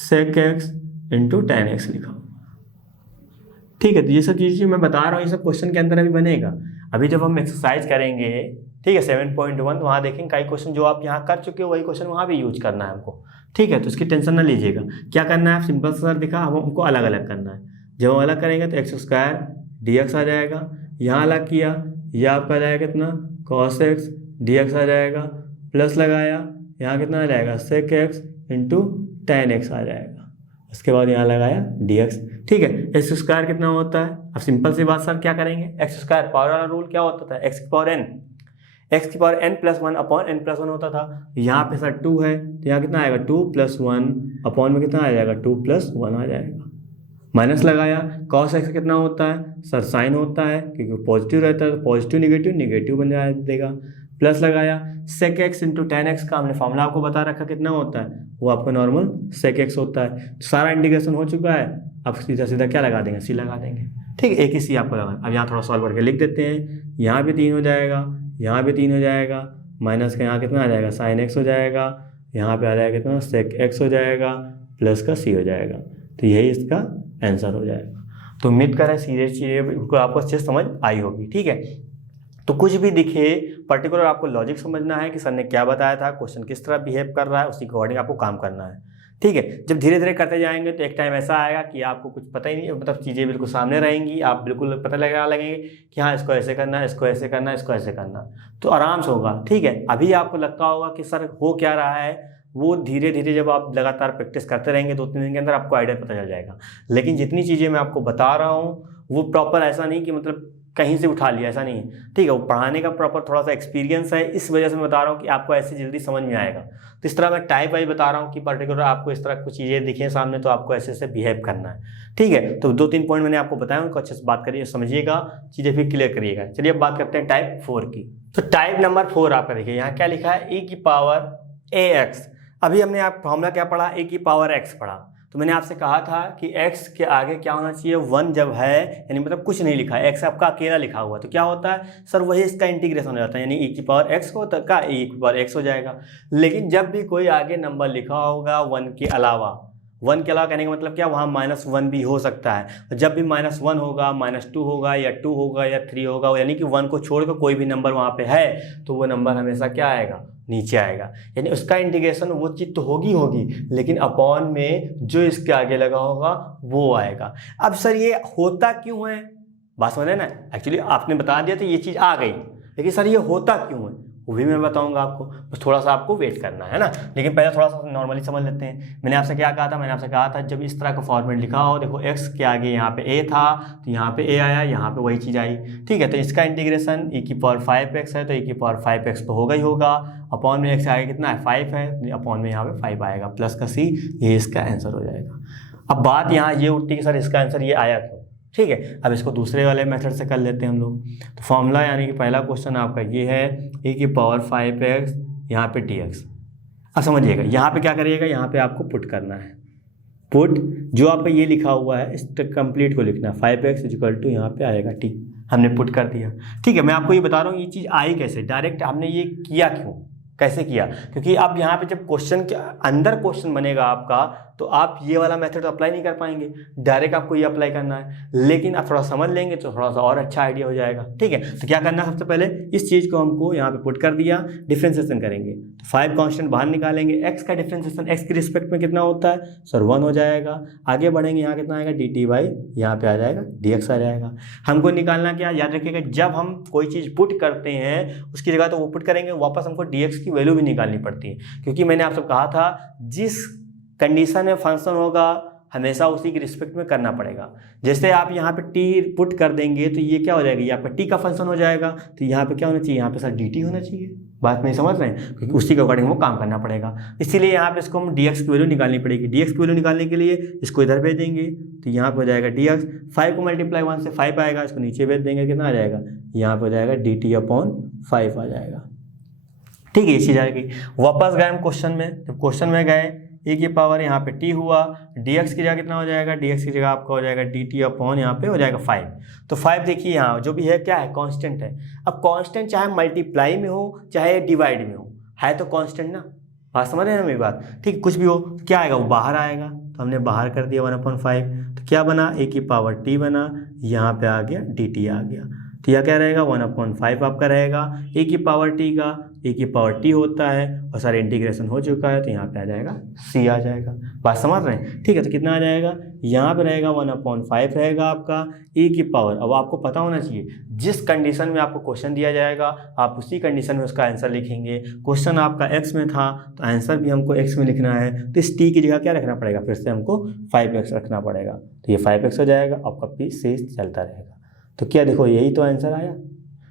sec x into tan x लिखा हुआ। ठीक है, तो ये सब चीज़ें मैं बता रहा हूँ, ये सब क्वेश्चन के अंदर अभी बनेगा। अभी जब हम एक्सरसाइज करेंगे, ठीक है 7.1, वहाँ देखेंगे कई क्वेश्चन जो आप यहाँ कर चुके हो वही क्वेश्चन वहाँ भी यूज करना है हमको। ठीक है, तो इसकी टेंशन ना लीजिएगा। क्या करना है, सिंपल सर दिखा, हमको अलग अलग करना है। जब हम अलग करेंगे तो एक्स स्क्वायर dx आ जाएगा, यहाँ अलग किया, यह आपका आ जाएगा कितना, cos x dx आ जाएगा, प्लस लगाया, यहाँ कितना आ जाएगा, sec x into tan x आ जाएगा। उसके बाद यहाँ लगाया dx। ठीक है, एक्स स्क्वायर कितना होता है, अब सिंपल सी बात सर क्या करेंगे, एक्स स्क्वायर पावर वाला रूल क्या होता था, एक्स की power n plus one upon n plus one होता था। यहाँ पे सर 2 है तो यहाँ कितना आएगा 2 प्लस वन अपॉन में कितना आ जाएगा 2 प्लस वन आ जाएगा। माइनस लगाया, कॉस एक्स कितना होता है सर साइन होता है, क्योंकि पॉजिटिव रहता है तो पॉजिटिव निगेटिव निगेटिव बन जाए देगा। प्लस लगाया, sec x into tan x का हमने फॉर्मूला आपको बता रखा कितना होता है, वो आपका नॉर्मल सेक एक्स होता है। तो सारा इंटीग्रेशन हो चुका है, अब सीधा सीधा क्या लगा देंगे, सी लगा देंगे। ठीक है, एक ही सी आपको लगा। अब यहाँ थोड़ा सॉल्व करके लिख देते हैं, यहाँ भी 3 हो जाएगा, यहाँ भी 3 हो जाएगा, माइनस का यहाँ कितना आ जाएगा साइन एक्स हो जाएगा, यहाँ पे आ जाएगा कितना सेक एक्स हो जाएगा, प्लस का सी हो जाएगा। तो यही इसका आंसर हो जाएगा। तो उम्मीद करें सीरियस चीज़ें को आपको अच्छे समझ आई होगी। ठीक है, तो कुछ भी दिखे पर्टिकुलर आपको लॉजिक समझना है कि सर ने क्या बताया था, क्वेश्चन किस तरह बिहेव कर रहा है, उसी के अकॉर्डिंग आपको काम करना है। ठीक है, जब धीरे धीरे करते जाएंगे तो एक टाइम ऐसा आएगा कि आपको कुछ पता ही नहीं, मतलब चीज़ें बिल्कुल सामने रहेंगी, आप बिल्कुल पता लगा लगेंगे कि हाँ इसको ऐसे करना है, इसको ऐसे करना है, इसको ऐसे करना, तो आराम से होगा। ठीक है, अभी आपको लगता होगा कि सर हो क्या रहा है, वो धीरे धीरे जब आप लगातार प्रैक्टिस करते रहेंगे 2-3 दिन के अंदर आपको आइडिया पता चल जाएगा। लेकिन जितनी चीज़ें मैं आपको बता रहा हूँ वो प्रॉपर ऐसा नहीं कि मतलब कहीं से उठा लिया, ऐसा नहीं है। ठीक है, वो पढ़ाने का प्रॉपर थोड़ा सा एक्सपीरियंस है, इस वजह से मैं बता रहा हूँ कि आपको ऐसे जल्दी समझ में आएगा। तो इस तरह मैं टाइप वाइज बता रहा हूँ कि पर्टिकुलर आपको इस तरह कुछ चीज़ें दिखें सामने तो आपको ऐसे ऐसे बिहेव करना है। ठीक है, तो 2-3 पॉइंट मैंने आपको बताया, उनको अच्छे से बात करिए, समझिएगा, चीज़ें फिर क्लियर करिएगा। चलिए अब बात करते हैं टाइप 4 की। तो टाइप नंबर 4 आपका देखिए यहाँ क्या लिखा है, e की पावर ax। अभी हमने आप फॉर्मूला क्या पढ़ा, e की पावर x पढ़ा। तो मैंने आपसे कहा था कि x के आगे क्या होना चाहिए, 1 जब है यानी मतलब कुछ नहीं लिखा है, x आपका अकेला लिखा हुआ है तो क्या होता है सर वही इसका इंटीग्रेशन हो जाता है, यानी e की पावर x को का e की पावर x हो जाएगा। लेकिन जब भी कोई आगे नंबर लिखा होगा 1 के अलावा, 1 के अलावा कहने का मतलब क्या, वहाँ -1 भी हो सकता है। जब भी -1 होगा, -2 होगा या 2 होगा या 3 होगा, यानी कि 1 को छोड़कर कोई भी नंबर वहाँ पे है तो वो नंबर हमेशा क्या आएगा, नीचे आएगा। यानी उसका इंटीग्रेशन वो चीज़ तो होगी, लेकिन अपॉन में जो इसके आगे लगा होगा वो आएगा। अब सर ये होता क्यों है, बात समझ रहे ना, एक्चुअली आपने बता दिया तो ये चीज़ आ गई, लेकिन सर ये होता क्यों है वो भी मैं बताऊंगा आपको, बस थोड़ा सा आपको वेट करना है ना। लेकिन पहले थोड़ा सा नॉर्मली समझ लेते हैं। मैंने आपसे क्या कहा था, मैंने आपसे कहा था जब इस तरह का फॉर्मेट लिखा हो, देखो x के आगे यहाँ पे a था तो यहाँ पे a आया, यहाँ पे वही चीज़ आई। ठीक है, तो इसका इंटीग्रेशन e की पावर 5x है तो e की पावर 5x तो होगा ही होगा, अपॉन में x आगे कितना है 5 है, अपॉन में यहाँ पे 5 आएगा, प्लस का c, ये इसका आंसर हो जाएगा। अब बात यहाँ ये उठती कि सर इसका आंसर ये आया क्यों। ठीक है, अब इसको दूसरे वाले मेथड से कर लेते हैं हम लोग। तो फॉर्मूला यानी कि पहला क्वेश्चन आपका ये है e की पावर 5x यहाँ पे dx। अब समझिएगा यहाँ पे क्या करिएगा, यहाँ पे आपको पुट करना है, पुट जो आपका ये लिखा हुआ है इस कंप्लीट को लिखना है, 5x इक्वल टू यहाँ पे आएगा t, हमने पुट कर दिया। ठीक है, मैं आपको ये बता रहा हूँ ये चीज़ आई कैसे, डायरेक्ट हमने ये किया क्यों, कैसे किया, क्योंकि अब यहाँ पे जब क्वेश्चन के अंदर क्वेश्चन बनेगा आपका तो आप ये वाला मेथड अप्लाई नहीं कर पाएंगे, डायरेक्ट आपको ये अप्लाई करना है। लेकिन आप थोड़ा समझ लेंगे तो थोड़ा सा और अच्छा आइडिया हो जाएगा। ठीक है, तो क्या करना है, सबसे पहले इस चीज़ को हमको यहाँ पे पुट कर दिया, डिफ्रेंसिएशन करेंगे तो 5 कांस्टेंट बाहर निकालेंगे, x का डिफ्रेंसिएशन x के रिस्पेक्ट में कितना होता है सर 1 हो जाएगा। आगे बढ़ेंगे, यहाँ कितना आएगा dt बाई यहाँ पे आ जाएगा dx आ जाएगा। हमको निकालना क्या, याद रखिएगा जब हम कोई चीज़ पुट करते हैं उसकी जगह तो वो पुट करेंगे, वापस हमको dx की वैल्यू भी निकालनी पड़ती है, क्योंकि मैंने आपसे कहा था जिस कंडीशन में फंक्शन होगा हमेशा उसी के रिस्पेक्ट में करना पड़ेगा। जैसे आप यहाँ पे t पुट कर देंगे तो ये क्या हो जाएगा, ये आपका t का फंक्शन हो जाएगा, तो यहाँ पे क्या होना चाहिए, यहाँ पे सर dt होना चाहिए। बात नहीं समझ रहे हैं, क्योंकि उसी के अकॉर्डिंग वो काम करना पड़ेगा। इसीलिए यहाँ पे इसको हम dx की वैल्यू निकालनी पड़ेगी। dx की वैल्यू निकालने के लिए इसको इधर भेज देंगे तो यहाँ पे हो जाएगा dx, 5 को मल्टीप्लाई 1 से 5 आएगा, इसको नीचे भेज देंगे कितना आ जाएगा, यहाँ पे हो जाएगा dt/5 आ जाएगा। ठीक है, ये चीज़ आएगी। वापस गए हम क्वेश्चन में, जब क्वेश्चन में गए e की पावर यहाँ पे t हुआ, dx की जगह कितना हो जाएगा, dx की जगह आपका हो जाएगा dt/ यहाँ पे हो जाएगा 5। तो 5 देखिए यहाँ जो भी है क्या है, कांस्टेंट है। अब कांस्टेंट चाहे मल्टीप्लाई में हो चाहे डिवाइड में हो, है तो कांस्टेंट ना, बात समझ रहे हैं ना मेरी बात। ठीक, कुछ भी हो क्या आएगा, वो बाहर आएगा, तो हमने बाहर कर दिया 1/5। तो क्या बना, e की पावर t बना, यहाँ पे आ गया dt आ गया। तो यह क्या रहेगा 1/5 आपका रहेगा ए की पावर टी का, ए की पावर टी होता है और सारा इंटीग्रेशन हो चुका है, तो यहाँ पे आ जाएगा सी आ जाएगा। बात समझ रहे हैं? ठीक है, तो कितना आ जाएगा, यहाँ पे रहेगा 1/5 रहेगा आपका ए की पावर। अब आपको पता होना चाहिए जिस कंडीशन में आपको क्वेश्चन दिया जाएगा आप उसी कंडीशन में उसका आंसर लिखेंगे। क्वेश्चन आपका एक्स में था तो आंसर भी हमको एक्स में लिखना है, तो इस टी की जगह क्या रखना पड़ेगा, फिर से हमको 5x रखना पड़ेगा, तो ये 5x हो जाएगा, आपका पी से चलता रहेगा। तो क्या देखो यही तो आंसर आया।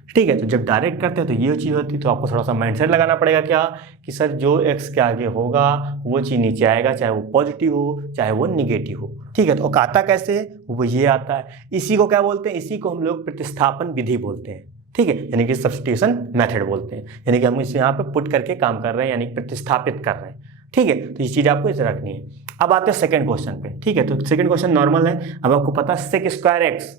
ठीक है, तो जब डायरेक्ट करते हैं तो ये चीज़ होती है, तो आपको थोड़ा सा माइंडसेट लगाना पड़ेगा क्या कि सर जो एक्स के आगे होगा वो चीज़ नीचे आएगा, चाहे वो पॉजिटिव हो चाहे वो निगेटिव हो। ठीक है, तो आता कैसे है, वो ये आता है। इसी को क्या बोलते हैं, इसी को हम लोग प्रतिस्थापन विधि बोलते हैं। ठीक है, यानी कि सब्स्टिट्यूशन मेथड बोलते हैं, यानी कि हम इसे यहाँ पे पुट करके काम कर रहे हैं, यानी प्रतिस्थापित कर रहे हैं। ठीक है, तो ये चीज़ आपको इसे रखनी है। अब आते हैं सेकंड क्वेश्चन पे। ठीक है, तो सेकंड क्वेश्चन नॉर्मल है। अब आपको पता है सेक स्क्वायर एक्स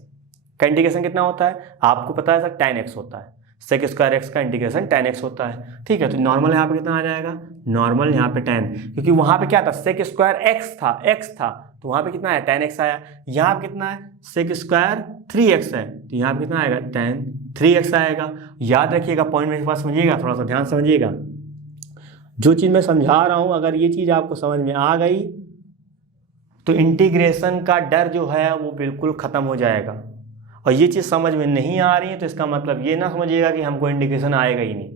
का इंटीग्रेशन कितना होता है, आपको पता है सर tan x होता है। सेक स्क्वायर एक्स का इंटीग्रेशन tan x होता है। ठीक है, तो नॉर्मल यहाँ पे कितना आ जाएगा, नॉर्मल यहाँ पे tan, क्योंकि वहाँ पे क्या था सेक स्क्वायर x था तो वहाँ पे कितना है tan x आया। यहाँ पे कितना है सेक स्क्वायर 3x है, तो यहाँ पे कितना आएगा tan 3x आएगा। याद रखिएगा, पॉइंट मेरे पास समझिएगा, थोड़ा सा ध्यान समझिएगा। जो चीज़ मैं समझा रहा हूँ अगर ये चीज़ आपको समझ में आ गई तो इंटीग्रेशन का डर जो है वो बिल्कुल ख़त्म हो जाएगा। और ये चीज़ समझ में नहीं आ रही है तो इसका मतलब ये ना समझिएगा कि हमको इंटीग्रेशन आएगा ही नहीं।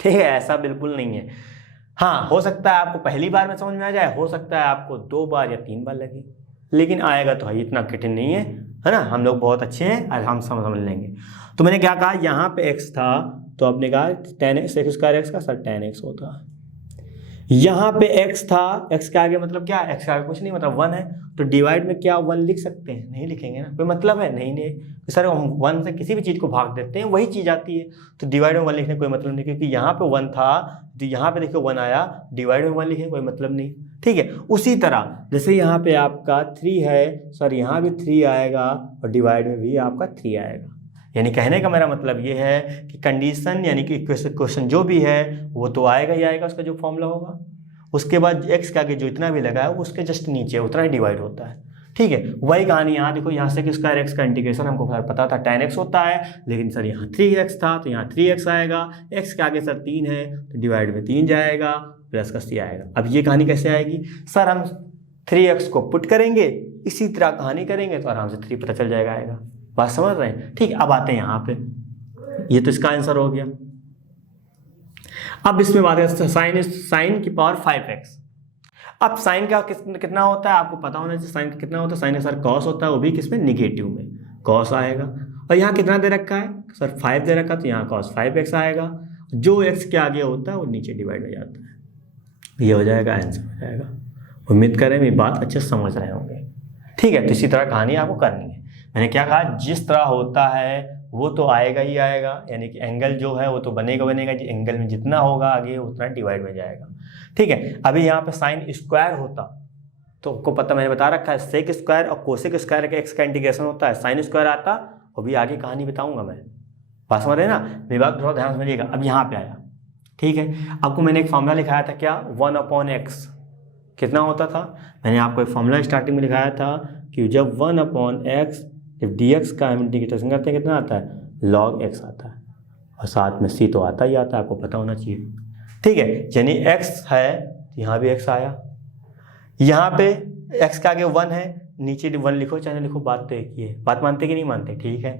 ठीक है, ऐसा बिल्कुल नहीं है। हाँ, हो सकता है आपको पहली बार में समझ में आ जाए, हो सकता है आपको 2 बार या 3 बार लगे, लेकिन आएगा तो है, इतना कठिन नहीं है, है ना। हम लोग बहुत अच्छे हैं और हम समझ लेंगे। तो मैंने क्या कहा, यहाँ पे x था तो आपने कहा tan x, sec square x का सर tan x होता है। यहाँ पे x था, x के आगे मतलब क्या, x के आगे कुछ नहीं मतलब 1 है, तो डिवाइड में क्या 1 लिख सकते हैं, नहीं लिखेंगे ना, कोई मतलब है नहीं। तो सर हम 1 से किसी भी चीज़ को भाग देते हैं वही चीज़ आती है, तो डिवाइड में 1 लिखने कोई मतलब नहीं, क्योंकि यहाँ पे 1 था तो यहाँ पे देखो 1 आया, डिवाइड में 1 लिखने कोई मतलब नहीं। ठीक है, उसी तरह जैसे यहाँ पे आपका 3 है, सर यहाँ भी 3 आएगा और डिवाइड में भी आपका 3 आएगा। यानी कहने का मेरा मतलब ये है कि कंडीशन यानी कि क्वेश्चन जो भी है वो तो आएगा ही आएगा, उसका जो फॉर्मूला होगा, उसके बाद एक्स के आगे जो इतना भी लगा है उसके जस्ट नीचे उतना ही डिवाइड होता है। ठीक है, वही कहानी यहाँ देखो, यहाँ से कि स्क्वायर एक्स का इंटीग्रेशन हमको पता था tan x होता है, लेकिन सर यहाँ 3x था तो यहाँ 3x आएगा, x के आगे सर 3 है तो डिवाइड में 3 जाएगा प्लस का c आएगा। अब ये कहानी कैसे आएगी, सर हम 3x को पुट करेंगे, इसी तरह कहानी करेंगे तो आराम से 3 पता चल जाएगा आएगा। बात समझ रहे हैं? ठीक, अब आते हैं यहाँ पे, ये तो इसका आंसर हो गया। अब इसमें बात है साइन की पावर 5x। अब साइन का कितना होता है आपको पता होना चाहिए, साइन का कितना होता है, साइन का सर कॉस होता है, वो भी किसमें निगेटिव में, कॉस आएगा। और यहाँ कितना दे रखा है सर 5 दे रखा, तो यहाँ कॉस 5x आएगा, जो x के आगे होता है वो नीचे डिवाइड हो जाता है, ये हो जाएगा आंसर हो जाएगा। उम्मीद करें मेरी बात अच्छे से समझ रहे होंगे। ठीक है, तो इसी तरह कहानी आपको करनी है। मैंने क्या कहा, जिस तरह होता है वो तो आएगा ही आएगा, यानी कि एंगल जो है वो तो बनेगा, एंगल में जितना होगा आगे उतना डिवाइड में जाएगा। ठीक है, अभी यहाँ पे साइन स्क्वायर होता तो आपको पता मैंने बता रखा है, सेक स्क्वायर और कोसेक स्क्वायर का एक्स का इंटीग्रेशन होता है, साइन स्क्वायर आता, और भी आगे कहानी बताऊंगा मैं। बात समझ रहे ना, मेरी बात थोड़ा ध्यान समझिएगा। अब यहाँ पे आया, ठीक है, आपको मैंने एक फॉर्मूला लिखाया था क्या, 1/x कितना होता था, मैंने आपको एक फॉर्मूला स्टार्टिंग में लिखाया था कि जब 1/x जब dx का हम इंटीग्रेशन करते हैं कितना आता है, log x आता है, और साथ में c तो आता ही आता है, आपको पता होना चाहिए। ठीक है, यानी x है यहाँ भी x आया, यहाँ पे x के आगे 1 है, नीचे 1 लिखो चाहे लिखो, बात तो एक ही है। बात मानते कि नहीं मानते? ठीक है,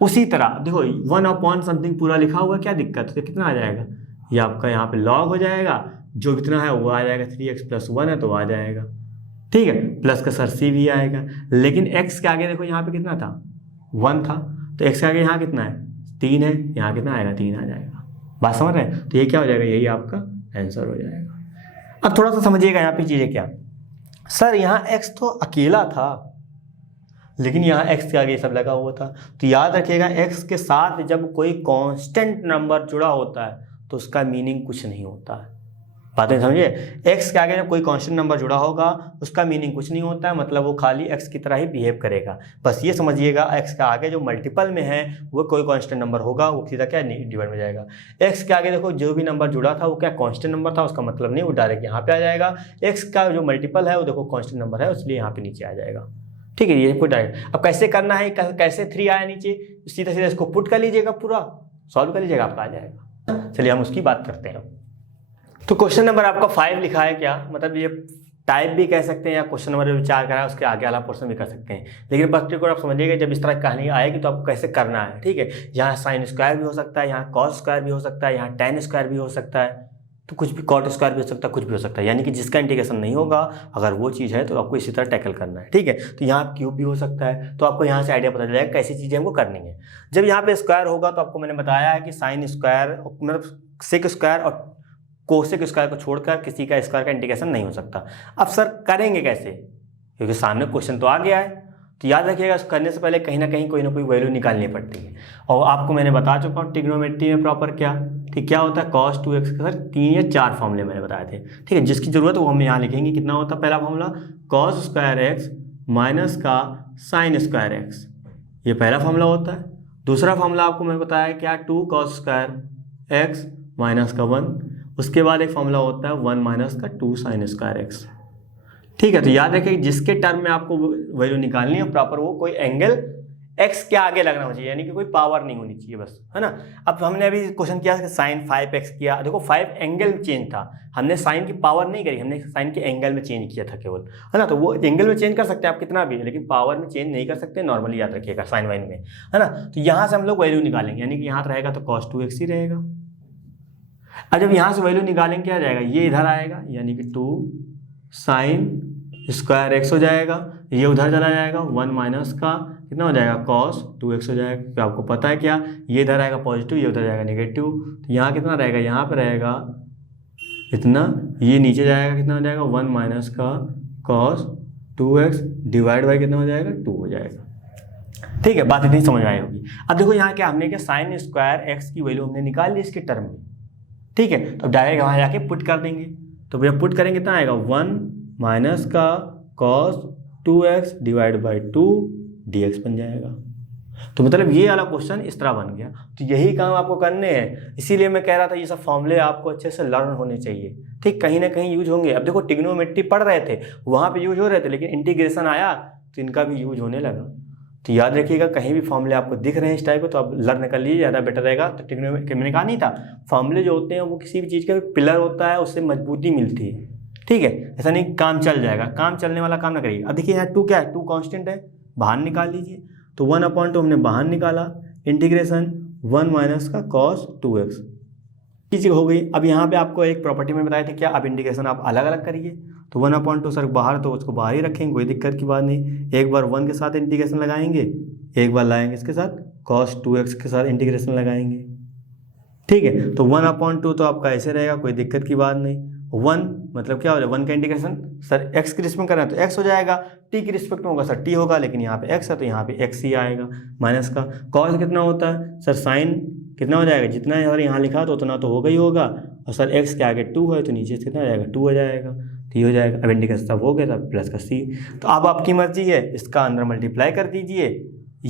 उसी तरह देखो 1/समथिंग पूरा लिखा हुआ, क्या दिक्कत है, तो कितना आ जाएगा, ये आपका यहाँ पे log हो जाएगा, जो कितना है वो आ जाएगा, 3x + 1 है तो आ जाएगा। ठीक है, प्लस का सर c भी आएगा, लेकिन x के आगे देखो यहाँ पे कितना था, 1 था, तो x के आगे यहाँ कितना है, 3 है, यहाँ कितना आएगा, 3 आ जाएगा। बात समझ रहे हैं? तो ये क्या हो जाएगा, यही आपका आंसर हो जाएगा। अब थोड़ा सा समझिएगा यहाँ पे चीज़ें क्या, सर यहाँ x तो अकेला था, लेकिन यहाँ x के आगे सब लगा हुआ था, तो याद रखिएगा x के साथ जब कोई कांस्टेंट नंबर जुड़ा होता है तो उसका मीनिंग कुछ नहीं होता है। बातें समझिए, x के आगे जब कोई कांस्टेंट नंबर जुड़ा होगा उसका मीनिंग कुछ नहीं होता है, मतलब वो खाली x की तरह ही बिहेव करेगा। बस ये समझिएगा, x के आगे जो मल्टीपल में है वो कोई कांस्टेंट नंबर होगा, वो सीधा क्या डिवाइड में जाएगा। x के आगे देखो जो भी नंबर जुड़ा था वो क्या कांस्टेंट नंबर था, उसका मतलब नहीं, वो डायरेक्ट यहाँ पे आ जाएगा। x का जो मल्टीपल है वो देखो कांस्टेंट नंबर है, इसलिए यहाँ पे नीचे आ जाएगा। ठीक है, ये पुट आएगा। अब कैसे करना है, कैसे 3 आया नीचे, सीधा सीधा इसको पुट कर लीजिएगा, पूरा सॉल्व कर लीजिएगा, आपका आ जाएगा। चलिए हम उसकी बात करते हैं। तो क्वेश्चन नंबर आपका 5 लिखा है क्या, मतलब ये टाइप भी कह सकते हैं या क्वेश्चन नंबर विचार करा है उसके आगे वाला पोर्शन भी कर सकते हैं, लेकिन पर्टिकुलर आप समझिएगा जब इस तरह की कहानी आएगी तो आपको कैसे करना है। ठीक है, यहाँ साइन स्क्वायर भी हो सकता है, यहाँ कॉस स्क्वायर भी हो सकता है, यहाँ टेन स्क्वायर भी हो सकता है, तो कुछ भी कॉट स्क्वायर भी हो सकता है, कुछ भी हो सकता है, यानी कि जिसका इंटीग्रेशन नहीं होगा अगर वो चीज़ है तो आपको इसी तरह टैकल करना है। ठीक है, तो यहाँ क्यूब भी हो सकता है, तो आपको यहाँ से आइडिया पता चल जाएगा कैसी चीज़ें हमको करनी है। जब यहाँ पे स्क्वायर होगा तो आपको मैंने बताया है कि साइन स्क्वायर मतलब सेक स्क्वायर और कोसेक स्क्वायर को छोड़कर किसी का स्क्वायर का इंटीग्रेशन नहीं हो सकता। अब सर करेंगे कैसे, क्योंकि सामने क्वेश्चन तो आ गया है, तो याद रखिएगा करने से पहले कहीं ना कहीं कोई ना कोई वैल्यू निकालनी पड़ती है। और आपको मैंने बता चुका हूँ ट्रिग्नोमेट्री में प्रॉपर क्या, ठीक क्या होता है, cos 2x के सर 3 या 4 फॉर्मूले मैंने बताए थे। ठीक है, जिसकी जरूरत है वो हम यहाँ लिखेंगे। कितना होता है पहला formula, cos square x minus का साइन स्क्वायर एक्स, ये पहला फॉर्मूला होता है। दूसरा फॉर्मूला आपको मैंने बताया क्या, 2 cos स्क्वायर एक्स माइनस का 1, उसके बाद एक फॉर्मूला होता है 1 माइनस का 2 साइन स्क्वायर एक्स। ठीक है, तो याद रखिए जिसके टर्म में आपको वैल्यू निकालनी है प्रॉपर वो कोई एंगल x के आगे लगना चाहिए, यानी कि कोई पावर नहीं होनी चाहिए बस, है ना। अब हमने अभी क्वेश्चन किया साइन 5x किया, देखो 5 एंगल चेंज था, हमने साइन की पावर नहीं करी, हमने साइन के एंगल में चेंज किया था केवल, है ना। तो वो एंगल में चेंज कर सकते हैं आप कितना भी, लेकिन पावर में चेंज नहीं कर सकते, नॉर्मली याद रखिएगा साइन वाइन में, है ना। तो यहाँ से हम लोग वैल्यू निकालेंगे, यानी कि यहाँ रहेगा तो cos 2x ही रहेगा। अब जब यहाँ से वैल्यू निकालेंगे क्या जाएगा, ये इधर आएगा यानी कि 2 साइन स्क्वायर एक्स हो जाएगा, ये उधर चला जाएगा 1 माइनस का कितना हो जाएगा cos 2x हो जाएगा, क्योंकि आपको पता है क्या, ये इधर आएगा पॉजिटिव, ये उधर जाएगा नेगेटिव, तो यहाँ कितना रहेगा, यहाँ पे रहेगा इतना, ये नीचे जाएगा कितना हो जाएगा 1 माइनस का cos 2x डिवाइड बाई कितना हो जाएगा 2 हो जाएगा। ठीक है, बात इतनी समझ आई होगी। अब देखो यहाँ क्या हमने क्या साइन स्क्वायर एक्स की वैल्यू हमने निकाल ली इसके टर्म में। ठीक है, तो डायरेक्ट वहाँ जाके पुट कर देंगे, तो भैया पुट करेंगे कितना आएगा 1 माइनस का cos 2x divide by 2 dx बन जाएगा। तो मतलब ये वाला क्वेश्चन इस तरह बन गया। तो यही काम आपको करने हैं, इसीलिए मैं कह रहा था ये सब फॉर्मूले आपको अच्छे से लर्न होने चाहिए। ठीक, कहीं ना कहीं यूज होंगे। अब देखो ट्रिग्नोमेट्री पढ़ रहे थे वहाँ पे यूज हो रहे थे, लेकिन इंटीग्रेशन आया तो इनका भी यूज होने लगा। तो याद रखिएगा कहीं भी फॉर्मूले आपको दिख रहे हैं इस टाइप के तो आप लर्न कर लीजिए, ज़्यादा बेटर रहेगा। तो ट्रिग्नोमेट्री मैंने कहा नहीं था, फॉर्मूले जो होते हैं वो किसी भी चीज़ का पिलर होता है, उससे मजबूती मिलती है। ठीक है, ऐसा नहीं काम चल जाएगा, काम चलने वाला काम ना करिए। अब देखिए यहाँ 2 क्या है, 2 कांस्टेंट है, बाहर निकाल लीजिए, तो 1/2 हमने बाहर निकाला, इंटीग्रेशन 1 माइनस का cos 2x चीज़ हो गई। अब यहाँ पे आपको एक प्रॉपर्टी में बताए थे क्या, अब इंटीग्रेशन आप अलग अलग करिए, तो 1/2 सर बाहर तो उसको बाहर ही रखेंगे, कोई दिक्कत की बात नहीं। एक बार 1 के साथ इंटीग्रेशन लगाएंगे, एक बार लाएंगे इसके साथ cos 2x के साथ इंटीग्रेशन लगाएंगे। ठीक है, तो 1/2 तो आपका ऐसे रहेगा, कोई दिक्कत की बात नहीं। 1 मतलब क्या हो जाएगा, 1 का इंटीग्रेशन सर x की रिस्पेक्ट करना है तो x हो जाएगा, t की रिस्पेक्ट में होगा सर t होगा, लेकिन यहाँ पे x है तो यहाँ पे x ही आएगा। माइनस का cos कितना होता है सर, साइन कितना हो जाएगा, जितना अगर यहाँ लिखा तो उतना तो होगा ही होगा, और सर x के आगे 2 है तो नीचे से कितना हो जाएगा 2 हो जाएगा, तो ये हो जाएगा। अब इंटीग्रेशन सब हो गया था प्लस का c, तो अब आपकी मर्जी है, इसका अंदर मल्टीप्लाई कर दीजिए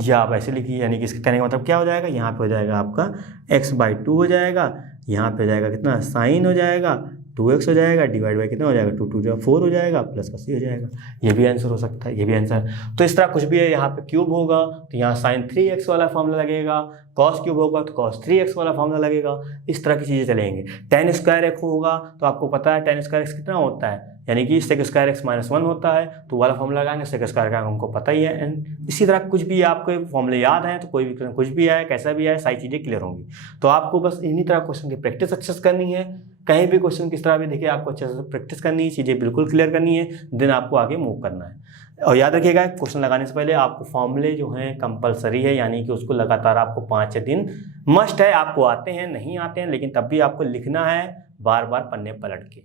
या आप ऐसे लिखिए, यानी कि इसके कहने का मतलब क्या हो जाएगा, यहाँ पे हो जाएगा आपका x/2 हो जाएगा, यहाँ पे हो जाएगा कितना साइन हो जाएगा 2x हो जाएगा, डिवाइड बाई कितना हो जाएगा 2 2 4 हो जाएगा, प्लस का c हो जाएगा। ये भी आंसर हो सकता है, ये भी आंसर। तो इस तरह कुछ भी है, यहाँ पे क्यूब होगा तो यहाँ साइन 3x वाला फॉर्मूला लगेगा, cos क्यूब होगा तो cos 3x वाला फॉर्मूला लगेगा, इस तरह की चीज़ें चलेंगे। tan स्क्वायर x होगा तो आपको पता है tan स्क्वायर x कितना होता है, यानी कि sec स्क्वायर x -1 होता है, तो वाला फॉर्मूला लगाएंगे, sec स्क्वायर का हमको पता ही है n। इसी तरह कुछ भी आपको फॉर्मूले याद हैं तो कोई भी कुछ भी आए कैसा भी आए सारी चीज़ें क्लियर होंगी। तो आपको बस इन्हीं तरह क्वेश्चन की प्रैक्टिस अच्छे से करनी है, कहीं भी क्वेश्चन किस तरह भी देखिए आपको अच्छे से प्रैक्टिस करनी है, चीज़ें बिल्कुल क्लियर करनी है, देन आपको आगे मूव करना है। और याद रखिएगा क्वेश्चन लगाने से पहले आपको फॉर्मूले जो हैं कंपलसरी है, यानी कि उसको लगातार आपको 5-6 दिन मस्ट है। आपको आते हैं नहीं आते हैं, लेकिन तब भी आपको लिखना है बार बार पन्ने पलट के।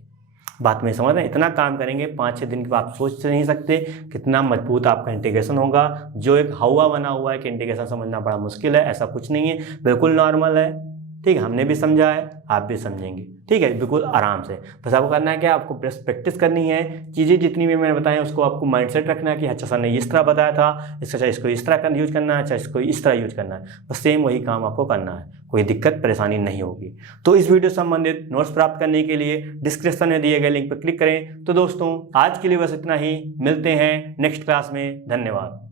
बात में समझ रहे हैं, इतना काम करेंगे 5-6 दिन के बाद आप सोच नहीं सकते कितना मजबूत आपका इंटीग्रेशन होगा। जो एक हवा बना हुआ है कि इंटीग्रेशन समझना बड़ा मुश्किल है, ऐसा कुछ नहीं है, बिल्कुल नॉर्मल है। ठीक है, हमने भी समझा है, आप भी समझेंगे, ठीक है, बिल्कुल आराम से। बस आपको करना है क्या, आपको बस प्रैक्टिस करनी है, चीज़ें जितनी भी मैंने बताया उसको आपको माइंडसेट रखना है कि अच्छा सर ने इस तरह बताया था, इसका अच्छा इसको इस तरह यूज करना है, अच्छा इसको इस तरह यूज करना है, बस सेम वही काम आपको करना है, कोई दिक्कत परेशानी नहीं होगी। तो इस वीडियो से संबंधित नोट्स प्राप्त करने के लिए डिस्क्रिप्शन में दिए गए लिंक पर क्लिक करें। तो दोस्तों आज के लिए बस इतना ही, मिलते हैं नेक्स्ट क्लास में, धन्यवाद।